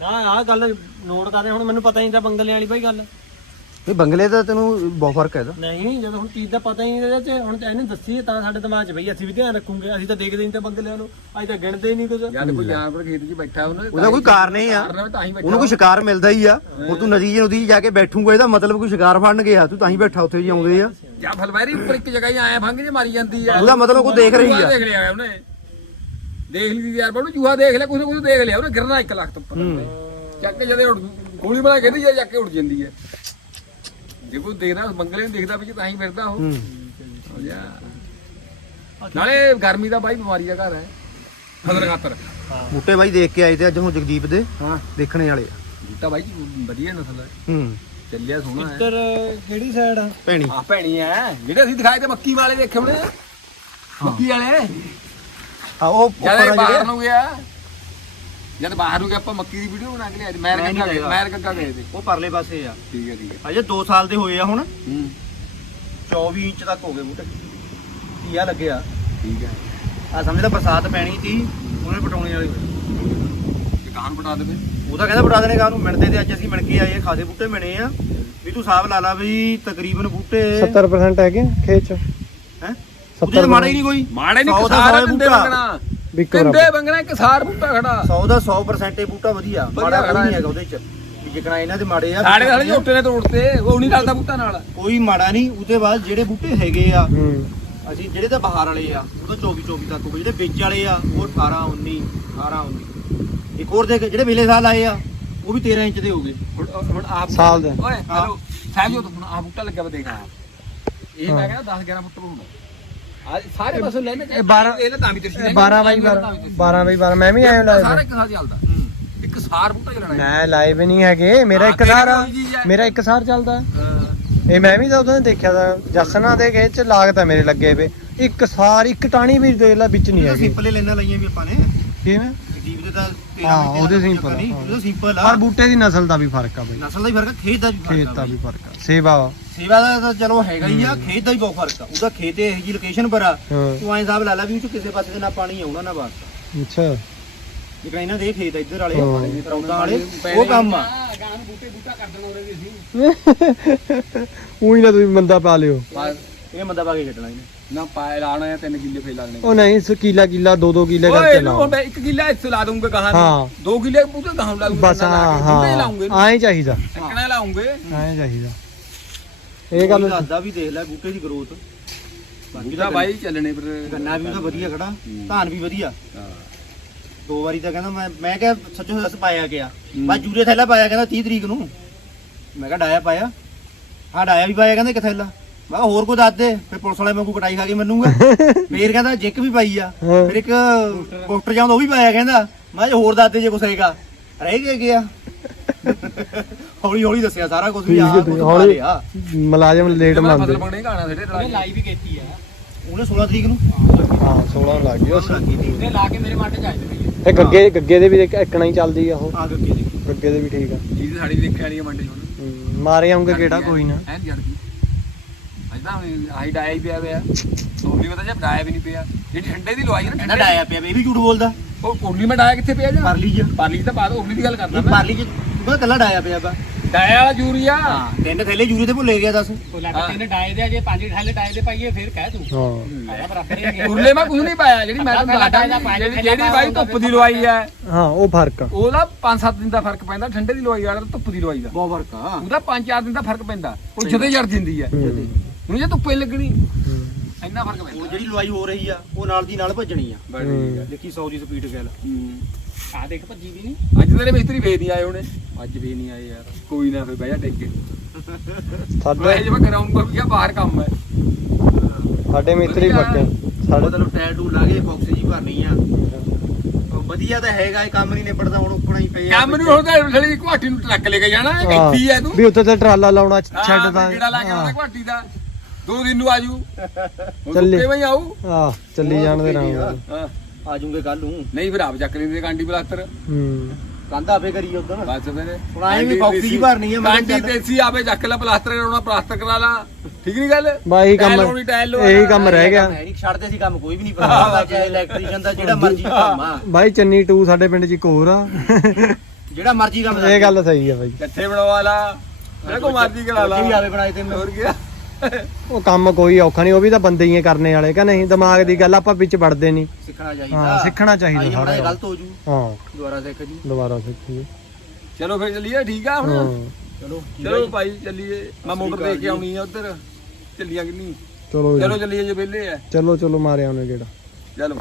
ਨਾ ਆਹ ਗੱਲ ਨੋਟ ਕਰਦੇ ਹੁਣ ਮੈਨੂੰ ਪਤਾ ਹੀ ਨਹੀਂ ਤਾਂ ਬੰਗਲੇ ਵਾਲੀ ਬਾਈ ਗੱਲ। ਇਹ ਬੰਗਲੇ ਦਾ ਤੈਨੂੰ ਬਹੁਤ ਫ਼ਰਕ ਹੈ ਇਹਦਾ। ਨਹੀਂ ਜਦੋਂ ਹੁਣ ਚੀਜ਼ ਦਾ ਪਤਾ ਹੀ ਨਹੀਂ ਤੇ ਹੁਣ ਤਾਂ ਇਹਨੇ ਦੱਸੀ ਹੈ ਤਾਂ ਸਾਡੇ ਦਿਮਾਗ 'ਚ ਬਈ ਅਸੀਂ ਵੀ ਧਿਆਨ ਰੱਖੂਗੇ ਅਸੀਂ ਤਾਂ ਦੇਖਦੇ ਨਹੀਂ ਤਾਂ ਬੰਗਲਿਆਂ ਨੂੰ ਅਸੀਂ ਤਾਂ ਗਿਣਦੇ ਹੀ ਨਹੀਂ ਕੁਝ ਜਦ ਕੋਈ ਜਾਨਵਰ ਖੇਤ 'ਚ ਬੈਠਾ ਉਹਨੇ ਉਹਦਾ ਕੋਈ ਕਾਰਨ ਹੀ ਆ। ਕਾਰਨ ਤਾਂ ਹੀ ਬੈਠਾ ਉਹਨੂੰ ਕੋਈ ਸ਼ਿਕਾਰ ਮਿਲਦਾ ਹੀ ਆ। ਉਹ ਤੂੰ ਨਦੀ ਨਦੀ 'ਚ ਜਾ ਕੇ ਬੈਠੂਗਾ ਇਹਦਾ ਮਤਲਬ ਕੋਈ ਸ਼ਿਕਾਰ ਫੜਨ ਗਿਆ ਤੂੰ ਤਾਂ ਹੀ ਬੈਠਾ ਉੱਥੇ ਜੀ ਆਉਂਦੇ ਆ। ਜਾਂ ਫਲਵਾਰੀ ਉੱਪਰ ਇੱਕ ਜਗ੍ਹਾ ਹੀ ਆਇਆ ਫੰਗ ਜੇ ਮਾਰੀ ਜਾਂਦੀ ਆ। ਉਹਦਾ ਮਤਲਬ ਉਹ ਦੇਖ ਰਹੀ ਆ। ਦੇਖ ਲਿਆ ਉਹਨੇ। ਦੇਖ ਲਈ ਯਾਰ ਬੜੂ ਚੂਹਾ ਦੇਖ ਲਿਆ ਕੁਝ ਨਾ ਕੁਝ ਦੇਖ ਲਿਆ ਉਹਨੇ ਗਿਰਨਾ 1 ਲੱਖ ਤੋਂ ਉੱਪਰ। ਚੱਕ ਕੇ ਜਦੇ ਗੋਲੀ ਬਣਾ ਕੇ ਨਹੀਂ ਜਾ ਕੇ ਉੱਡ ਜਾਂਦੀ ਹੈ ਜੇ ਕੋਈ ਦੇਖਦਾ ਬੰਗਲੇ ਨੂੰ ਦੇਖਦਾ ਵੀ ਤਾਂ ਹੀ ਫਿਰਦਾ ਉਹ। ਹੂੰ। ਹੋ ਜਾ ਨਾਲੇ ਗਰਮੀ ਦਾ ਬਾਈ ਬਿਮਾਰੀ ਦਾ ਘਰ ਹੈ। ਖਤਰ ਖਾਤਰ। ਬੂਟੇ ਬਾਈ ਦੇਖ ਕੇ ਆਏ ਤੇ ਅੱਜ ਹੁਣ ਜਗਦੀਪ ਦੇ ਹਾਂ। ਦੇਖਣੇ ਵਾਲੇ ਆ। ਬੂਟਾ ਬਾਈ ਵਧੀਆ ਨਸਲ ਹੈ। ਹੂੰ। ਚੱਲਿਆ ਸੋਹਣਾ ਹੈ। ਇੱਧਰ ਕਿਹੜੀ ਸਾਈਡ ਆ? ਭੈਣੀ। ਆ ਭੈਣੀ ਐ ਜਿਹੜੇ ਅਸੀਂ ਦਿਖਾਏ ਤੇ ਮੱਕੀ ਵਾਲੇ ਦੇਖੇ ਉਹਨੇ ਮੱਕੀ ਵਾਲੇ। ਆ ਉਹ ਉੱਪਰ ਆ ਬਾਹਰ ਜਿਹੜੇ ਨੂੰ ਗਿਆ। ਜਦ ਬਾਹਰ ਨੂੰ ਗਿਆ ਆਪਾਂ ਮੱਕੀ ਦੀ ਵੀਡੀਓ ਬਣਾ ਕੇ ਲਿਆਏ ਮੈਰ ਮੈਂ ਨਹੀਂ ਕੱਕਾ ਗਏ ਗਏ ਤੇ ਉਹ ਪਰਲੇ ਪਾਸੇ ਆ। ਠੀਕ ਹੈ ਠੀਕ ਹੈ। ਅਜੇ 2 ਸਾਲ ਦੇ ਹੋਏ ਆ ਹੁਣ। ਹੂੰ। 24 ਇੰਚ ਤੱਕ ਹੋ ਗਏ ਬੂਟੇ। ਕੀਆ ਲੱਗਿਆ। ਠੀਕ ਹੈ। ਆ ਸਮਝਦਾ ਬਰਸਾਤ ਪੈਣੀ ਸੀ ਉਹਨੇ ਪਟਾਉਣੇ ਵਾਲੇ ਹੋਏ। ਕਾਹਨ ਬਣਾ ਦੇਵੇ। ਉਹ ਤਾਂ ਕਹਿੰਦਾ ਬਟਾ ਦੇਣੇ ਕਾਹਨੂੰ ਮਿਣਦੇ ਤੇ ਅੱਜ ਅਸੀਂ ਮਿਣ ਕੇ ਆਏ ਆ ਖਾਸੇ ਬੂਟੇ ਮਿਣੇ ਆ। ਵੀ ਤੂੰ ਹਿਸਾਬ ਲਾ ਲਾ ਵੀ ਤਕਰੀਬਨ ਬੂਟੇ 70% ਹੈਗੇ ਖੇਤ 'ਚ। ਹੈ? ਉਹਦੇ ਤਾਂ ਮਾੜਾ ਹੀ ਨਹੀਂ ਕੋਈ। ਮਾੜੇ ਨਹੀਂ ਸੌ ਦਾ ਕਿਸਾਰ ਸੌ ਦਿੰਦੇ ਬੂਟਾ। ਦਿੰਦੇ ਬੰਗਣਾ ਇੱਕ ਸਾਰ ਬੂਟਾ ਖੜਾ। 100 ਦਾ 100% ਇਹ ਬੂਟਾ ਵਧੀਆ ਮਾੜਾ ਕੋਈ ਨਹੀਂ ਹੈਗਾ ਉਹਦੇ ਚ। ਵੀ ਜਿਕਣਾ ਇਹਨਾਂ ਦੇ ਮਾੜੇ ਆ ਸਾਡੇ ਨਾਲ ਝੋਟੇ ਨੇ ਤੋੜਤੇ ਉਹ ਨਹੀਂ ਕਰਦਾ ਬੂਟਾ ਨਾਲ। ਕੋਈ ਮਾੜਾ ਨਹੀਂ ਉਹਦੇ ਬਾਅਦ ਜਿਹੜੇ ਬੂਟੇ ਹੈਗੇ ਆ ਅਸੀਂ ਜਿਹੜੇ ਤਾਂ ਬਾਹਰ ਵਾਲੇ ਆ ਉਹ ਤਾਂ 24 24 ਤੱਕ ਜਿਹੜੇ ਵਿੱਚ ਵਾਲੇ ਆ ਉਹ 18 19 18 19 ਇੱਕ ਹੋਰ ਦੇਖ ਜਿਹੜੇ ਪਿਛਲੇ ਸਾਲ ਆਏ ਆ ਉਹ ਵੀ 13 ਇੰਚ ਦੇ ਹੋ ਗਏ। ਹੁਣ ਹੁਣ ਆਪ ਸਾਲ ਦਾ। ਓਏ ਹੈਲੋ ਸਾਹਿਬ ਜੀ ਹੁਣ ਆ ਬੂਟਾ ਲੱਗਿਆ ਵਾ ਦੇਖ। ਇਹ ਮੈਂ ਕਹਿੰਦਾ 10 11 ਫੁੱਟ ਹੁੰਦਾ ਆ ਸਾਰੇ ਪਾਸੇ ਲੈਣੇ ਇਹ ਬਾਰਾਂ- ਇਹ ਤਾਂ ਵੀ ਤਿਰਛੀ 12 ਬਾਈ 12 12 ਬਾਈ 12 ਮੈਂ ਵੀ ਆਇਆ ਲਾਇਆ ਸਾਰਾ ਇੱਕ ਸਾਥ ਚੱਲਦਾ। ਇੱਕ ਸਾਰ ਬੂਟਾ ਚੱਲਣਾ ਹੈ। ਮੈਂ ਲਾਏ ਵੀ ਨਹੀਂ ਹੈਗੇ। ਮੇਰਾ ਹਾਂ, ਇੱਕ ਤੇਰੀ ਸਾਰ ਕੋਈ ਚੀਜ਼ ਹੈ। ਮੇਰਾ ਇੱਕ ਸਾਰ ਚੱਲਦਾ ਹਾਂ। ਇਹ ਮੈਂ ਵੀ ਤਾਂ ਉਦੋਂ ਦੇਖਿਆ ਤਾਂ ਜਸਨਾ ਦੇ ਖੇਤ ਚ ਲਾਗਤਾ ਮੇਰੇ ਲੱਗੇ ਵੇ। ਇੱਕ ਸਾਰ ਇੱਕ ਟਾਣੀ ਵੀ ਦੇਖ ਲੈ ਵਿੱਚ ਨਹੀਂ ਹੈਗੀ। ਸਿੰਪਲ ਲੈਣਾ ਲਾਈਆਂ ਵੀ ਆਪਾਂ ਨੇ। ਕਿਵੇਂ? ਦੀਪ ਦੇ ਤਾਂ ਹਾਂ, ਉਹਦੇ simple ਆ, ਨਹੀਂ ਹਾਂ। ਉਹਦੇ ਸਿੰਪਲ ਆ। ਪਰ ਬੂਟੇ ਦੀ ਨਸਲ ਦਾ ਵੀ ਫ਼ਰਕ ਆ ਬਈ। ਨਸਲ ਦਾ ਹੀ ਫ਼ਰਕ ਆ ਖੇਤ ਦਾ ਵੀ ਫ਼ਰਕ ਖੇਤ ਆ ਦਾ ਬਈ। ਵੀ ਫ਼ਰਕ ਆ। ਸੇਵਾ ਸੇਵਾ ਦਾ ਤਾਂ ਚਲੋ ਹੈਗਾ ਹੀ ਆ ਖੇਤ ਦਾ ਵੀ ਬਹੁਤ ਫ਼ਰਕ ਆ। ਉਹਦਾ ਖੇਤ ਇਹ ਜੀ ਲੋਕੇਸ਼ਨ ਪਰ ਆ ਹਾਂ। ਤੂੰ ਐਂ ਹਿਸਾਬ ਲਾ ਲੈ ਵੀ ਉਹ 'ਚ ਕਿਸੇ ਪਾਸੇ ਤੇ ਨਾ ਪਾਣੀ ਆਉਣਾ ਨਾ ਵਾਸਤਾ ਅੱਛਾ। ਲੇਕਿਨ ਇਹਨਾਂ ਦੇ ਇਹ ਖੇਤ ਆ ਇੱਧਰ ਵਾਲੇ ਹਾਂ। ਰੌਦਾਂ ਵਾਲੇ ਉਹ ਕੰਮ ਆ ਗਾਂ ਨੂੰ ਬੂਟੇ ਬੂਟਾ ਕਰ ਦੇਣਾ ਉਹਦੇ ਵੀ ਅਸੀਂ ਉਹੀ ਨਾ ਤੁਸੀਂ ਬੰਦਾ ਪਾ ਲਿਓ। ਇਹ ਮੰਦਾ ਪਾ ਕੇ ਕੱਟਣਾ ਇਹਨੇ। ਨਾ ਪਾਏ ਲਾਣਾ ਹੈ 3 ਕਿੱਲੇ ਫੇਰ ਲਾ ਦੇਣੇ ਉਹ ਨਹੀਂ ਸ ਕਿਲਾ ਕਿਲਾ ਦੋ ਦੋ ਕਿਲੇ ਕਰਕੇ ਲਾਓ। ਮੈਂ ਇੱਕ ਕਿੱਲਾ ਇੱਥੇ ਲਾ ਦੂੰਗਾ ਕਹਾਂ ਹਾਂ। ਦੋ ਕਿੱਲੇ ਬੂਟੇ ਕਹਾਂ ਲਾ ਦੂੰਗਾ ਬਸ ਹਾਂ ਹਾਂ। ਲਾਉਂਗੇ। ਹਾਂ ਐਂ ਚਾਹੀਦਾ। ਟੱਕਣਾ ਲਾਉਂਗੇ। ਐਂ ਚਾਹੀਦਾ। ਇਹ ਗੱਲ ਦਾਦਾ ਵੀ ਦੇਖ ਲੈ ਬੂਟੇ ਦੀ ਗਰੋਥ ਬੂਟਾ ਬਾਈ ਚੱਲਣੇ ਪਰ ਗੰਨਾ ਵੀ ਉਹਦਾ ਵਧੀਆ ਖੜਾ। ਧਾਨ ਵੀ ਵਧੀਆ। ਦੋ ਵਾਰੀ ਤਾਂ ਕਹਿੰਦਾ ਮੈਂ ਮੈਂ ਕਿਹਾ ਸੱਚੋ ਸੱਚ ਪਾਇਆ ਗਿਆ ਮੈਂ ਜੂਰੇ ਥੈਲਾ ਪਾਇਆ ਕਹਿੰਦਾ 30 ਤਰੀਕ ਨੂੰ। ਮੈਂ ਕਿਹਾ ਡਾਇਆ ਪਾਇਆ। ਹਾਂ ਡਾਇਆ ਵੀ ਪਾਇਆ ਕਹਿੰਦਾ ਇੱਕ ਥੈਲਾ। ਮੈਂ ਕਿਹਾ ਹੋਰ ਕੋਈ ਦੱਸ ਦੇ। ਫਿਰ ਪੁਲਿਸ ਵਾਲੇ ਵਾਂਗੂ ਕਟਾਈ ਖਾ ਕੇ ਮੰਨੂਗਾ। [laughs] ਫੇਰ ਕਹਿੰਦਾ ਜਿੱਕ ਵੀ ਪਾਈ ਆ। ਫਿਰ ਇੱਕ ਪੋਸਟਰ ਜਾਂਦਾ ਉਹ ਵੀ ਪਾਇਆ ਕਹਿੰਦਾ। ਮੈਂ ਕਿਹਾ ਹੋਰ ਦੱਸ ਦੇ ਜੇ ਕੁਛ ਹੈਗਾ। ਰਹਿ ਗਿਆ ਗਿਆ ਹੌਲੀ ਹੌਲੀ ਦੱਸਿਆ ਸਾਰਾ ਕੁਝ ਵੀ ਆ ਹੌਲੀ- ਮੁਲਾਜ਼ਮ ਲੇਟ ਮੰਨਦੇ ਫਸਲ ਬਣੇ ਗਾਣਾ ਸਾਡੇ हाँ। ਲੜਾਈ ਵੀ ਕੀਤੀ ਆ ਉਹਨੇ 16 ਤਰੀਕ ਨੂੰ? ਹਾਂ 16 ਲੱਗ ਗਈ ਲੱਗੀ ਤੀ ਲਾ ਕੇ ਮੇਰੇ ਮੱਟ ਚ ਆਏ ਤੇ ਤੇ ਗੱਗੇ ਗੱਗੇ ਦੇ ਵੀ ਇੱਕਣਾ ਹੀ ਚੱਲਦੀ ਆ ਉਹ। ਆ ਗੱਗੇ ਦੀ। ਗੱਗੇ ਦੇ ਵੀ ਠੀਕ ਆ। ਜੀ ਸਾਡੀ ਦੇਖਿਆ ਵਾਲੀ ਮੰਡੇ ਹੁਣ। ਮਾਰੇ ਆਉਂਗੇ ਕਿਹੜਾ ਕੋਈ ਨਾ। ਐਨ ਜੜ ਗਈ ਅਜਦਾ ਆਹੀ ਡਾਇਆ ਹੀ ਪਿਆ ਪਿਆ। ਸੋਲੀ ਪਤਾ ਜੇ ਡਾਇਆ ਵੀ ਨਹੀਂ ਪਿਆ। ਜਿਹੜੀ ਠੰਡੇ ਦੀ ਲਵਾਈ ਨਾ ਠੰਡੇ ਡਾਇਆ ਪਿਆ ਇਹ ਵੀ ਝੂਠ ਬੋਲਦਾ। ਉਹ ਕੋਲੀ ਮੈਂ ਡਾਇਆ ਕਿੱਥੇ ਪਿਆ ਜਾਂ? ਪਰਲੀ ਚ। ਪਾਲੀ ਤਾਂ ਬਾਅਦ ਉਹਲੀ ਦੀ ਗੱਲ ਕਰਦਾ ਇਹ ਮੈਂ। ਪਰਲੀ ਚ ਉਹਦਾ ਕੱਲਾ ਡਾਇਆ ਪਿਆ ਵਾ। ਡਾਇਆ ਵਾਲਾ ਯੂਰੀਆ? ਹਾਂ ਤਿੰਨ ਥੈਲੇ ਜੂਰੀ ਤੇ ਭੁੱਲੇ ਗਿਆ ਦੱਸ। ਤਿੰਨ ਡਾਏ ਦੇ ਜੇ ਪੰਜ ਠਾਲੇ ਡਾਏ ਦੇ ਪਾਈਏ ਫਿਰ ਕਹਿ ਤੂੰ ਹਾਂ। ਬਰਾਬਰ ਹੀ ਉਰਲੇ ਮੈਂ ਕੁਝ ਨਹੀਂ ਪਾਇਆ ਜਿਹੜੀ ਮੈਂ ਤੁਹਾਨੂੰ ਦੱਸਦਾ ਜਿਹੜੀ ਜਿਹੜੀ ਬਾਈ ਧੁੱਪ ਦੀ ਲਵਾਈ ਹੈ ਹਾਂ ਉਹ ਫ਼ਰਕ ਆ। ਉਹਦਾ 5-7 ਦਿਨ ਦਾ ਫ਼ਰਕ ਪੈਂਦਾ ਠੰਡੇ ਦੀ ਲਵਾਈ ਵਾਲਾ ਤੇ ਧੁੱਪ ਦੀ ਲਵਾਈ ਦਾ। ਬਹੁਤ ਫ਼ਰਕ ਆ। ਉਹਦਾ 5-4 ਦਿਨ ਦਾ ਫ਼ਰਕ ਪੈਂਦਾ ਉਹ ਜਦੇ ਜੜ ਜਾਂਦੀ ਹੈ ਹੂੰ, ਹੁਣ ਜੇ ਧੁੱਪੇ ਲੱਗਣੀ ਹੂੰ, ਇੰਨਾ ਫ਼ਰਕ ਹੁਣ ਪੈਂਦਾ ਜਿਹੜੀ ਲਵਾਈ ਹੋ ਰਹੀ ਆ ਉਹ ਨਾਲ ਦੀ ਨਾਲ ਭੱਜਣੀ ਆ। ਹੂੰ। ਦੇਖੀ 100 ਦੀ ਸਪੀਡ ਗੱਲ ਆ ਦੇਖ ਭੱਜੀ ਵੀ ਨਹੀਂ। ਅੱਜ ਤੇਰੇ ਮਿਸਤਰੀ ਫੇਰ ਨਹੀਂ ਆਏ ਹੋਣੇ। ਅੱਜ ਵੀ ਨਹੀਂ ਆਏ ਯਾਰ। ਕੋਈ ਨਾ ਫੇਰ ਬਹਿ ਜਾ ਟਿਕ। ਕੇ ਸਾਡੇ ਜੇ ਮੈਂ ਕਰਾਉਂਗਾ ਵੀ ਆ ਬਾਹਰ ਕੰਮ ਹੈ। ਸਾਡੇ ਮਿੱਤਰੀ ਪੱਕੇ। ਸਾਡੇ ਮਤਲਬ ਟੈਟੂ ਲਾ ਕੇ ਬਾਕਸ ਜੀ ਭਰਨੀ ਆ। ਵਧੀਆ ਤਾਂ ਹੈਗਾ ਇਹ ਕੰਮ ਨਹੀਂ ਨਿਬੜਦਾ ਹੁਣ ਉੱਕਣਾ ਹੀ ਪਿਆ ਕੰਮ ਨੂੰ ਹੁਣ ਤਾਂ ਥਲੀ ਘਾਟੀ ਨੂੰ ਟਰੱਕ ਲੈ ਕੇ ਜਾਣਾ ਹੈ ਹਾਂ, ਕਿੱਥੀ ਹੈ ਤੂੰ। ਵੀ ਉੱਥੇ ਤੇ ਟਰਾਲਾ ਲਾਉਣਾ ਛੱਡ ਦਾ ਜਿਹੜਾ ਲਾ ਕੇ ਆਉਣਾ ਘਾਟੀ ਦਾ। ਦੋ ਦਿਨ ਨੂੰ ਆਜੂ। ਚੱਲੀ। ਕਿਵੇਂ ਆਊ। ਆ ਚੱਲੀ ਜਾਣ ਦੇ ਨਾਲ। ਹਾਂ। ਆ ਜੂਗੇ ਕੱਲ ਨੂੰ। ਨਹੀਂ ਫਿਰ ਆਪ ਚੱਕ ਲੈਂਦੇ ਕਾਂਡੀ ਬਲਾਸਤਰ ਹੂੰ। ਕੰਧ ਆਪੇ ਕਰੀ ਉਦੋਂ ਬਸ ਫਿਰ। ਹੁਣ ਵੀ ਫੌਕਸੀ ਜੀ ਭਰਨੀ ਆ, ਮੈਂ ਕਾਂਡੀ। ਦੇਸੀ ਆਪੇ ਚੱਕ ਲੈ ਪਲਾਸਟਰ ਕਰਾਉਣਾ ਪਲਾਸਟਰ ਕਰਾ ਲਾ। ਠੀਕ ਨਹੀਂ ਗੱਲ? ਬਾਈ ਕੰਮ ਇਹੀ। ਕੰਮ ਰਹਿ ਗਿਆ। ਮੈਂ ਨਹੀਂ ਛੱਡਦੇ ਸੀ ਕੰਮ ਕੋਈ ਵੀ ਨਹੀਂ ਪਤਾ ਚਾਹੇ ਇਲੈਕਟ੍ਰੀਸ਼ੀਅਨ ਦਾ ਜਿਹੜਾ ਮਰਜ਼ੀ ਕੰਮ ਆ। ਬਾਈ ਚੰਨੀ 2 ਸਾਡੇ ਪਿੰਡ 'ਚ ਇੱਕ ਹੋਰ ਆ। ਜਿਹੜਾ ਮਰਜ਼ੀ ਕੰਮ ਇਹ ਗੱਲ ਸਹੀ ਆ ਬਾਈ। ਕਿੱਥੇ ਬਣਵਾ ਲਾ। ਜਿਹੜਾ ਕੋ ਮਰਜ਼ੀ ਕਰਾ ਲਾ। ਵੀ ਆਵੇ ਬਣਾਏ ਤੇ ਮੈਂ ਹੋਰ ਕੀ ਉਹ ਕੰਮ ਕੋਈ ਔਖਾ ਨਹੀਂ ਉਹ ਵੀ ਤਾਂ ਬੰਦੇ ਹੀ ਆ ਕਰਨੇ ਵਾਲੇ ਕਿ ਨਹੀਂ? ਦਿਮਾਗ ਦੀ ਗੱਲ ਆਪਾਂ ਵਿੱਚ ਵੜਦੇ ਨਹੀਂ। ਸਿੱਖਣਾ ਚਾਹੀਦਾ। ਹਾਂ, ਸਿੱਖਣਾ ਚਾਹੀਦਾ ਸਾਰਾ। ਬੜਾ ਗਲਤ ਹੋ ਜੂ। ਹਾਂ। ਦੁਬਾਰਾ ਸਿੱਖ ਜੀ। ਦੁਬਾਰਾ ਸਿੱਖੀਏ ਚਲੋ ਫਿਰ ਚੱਲੀਏ ਠੀਕ ਆ ਹੁਣ? ਹਾਂ। ਚਲੋ ਚਲੋ ਭਾਈ ਚੱਲੀਏ। ਮੈਂ ਮੋਟਰ ਦੇ ਕੇ ਆਉਣੀ ਆ ਉਧਰ? ਚੱਲੀਆਂ ਕਿੰਨੀ ਚਲੋ ਚਲੋ ਜੀ। ਚੱਲੀਏ ਜੇ ਵਿਹਲੇ ਆ। ਚਲੋ ਚਲੋ ਮਾਰਿਆ ਉਹਨੇ ਜਿਹੜਾ ਚਲੋ।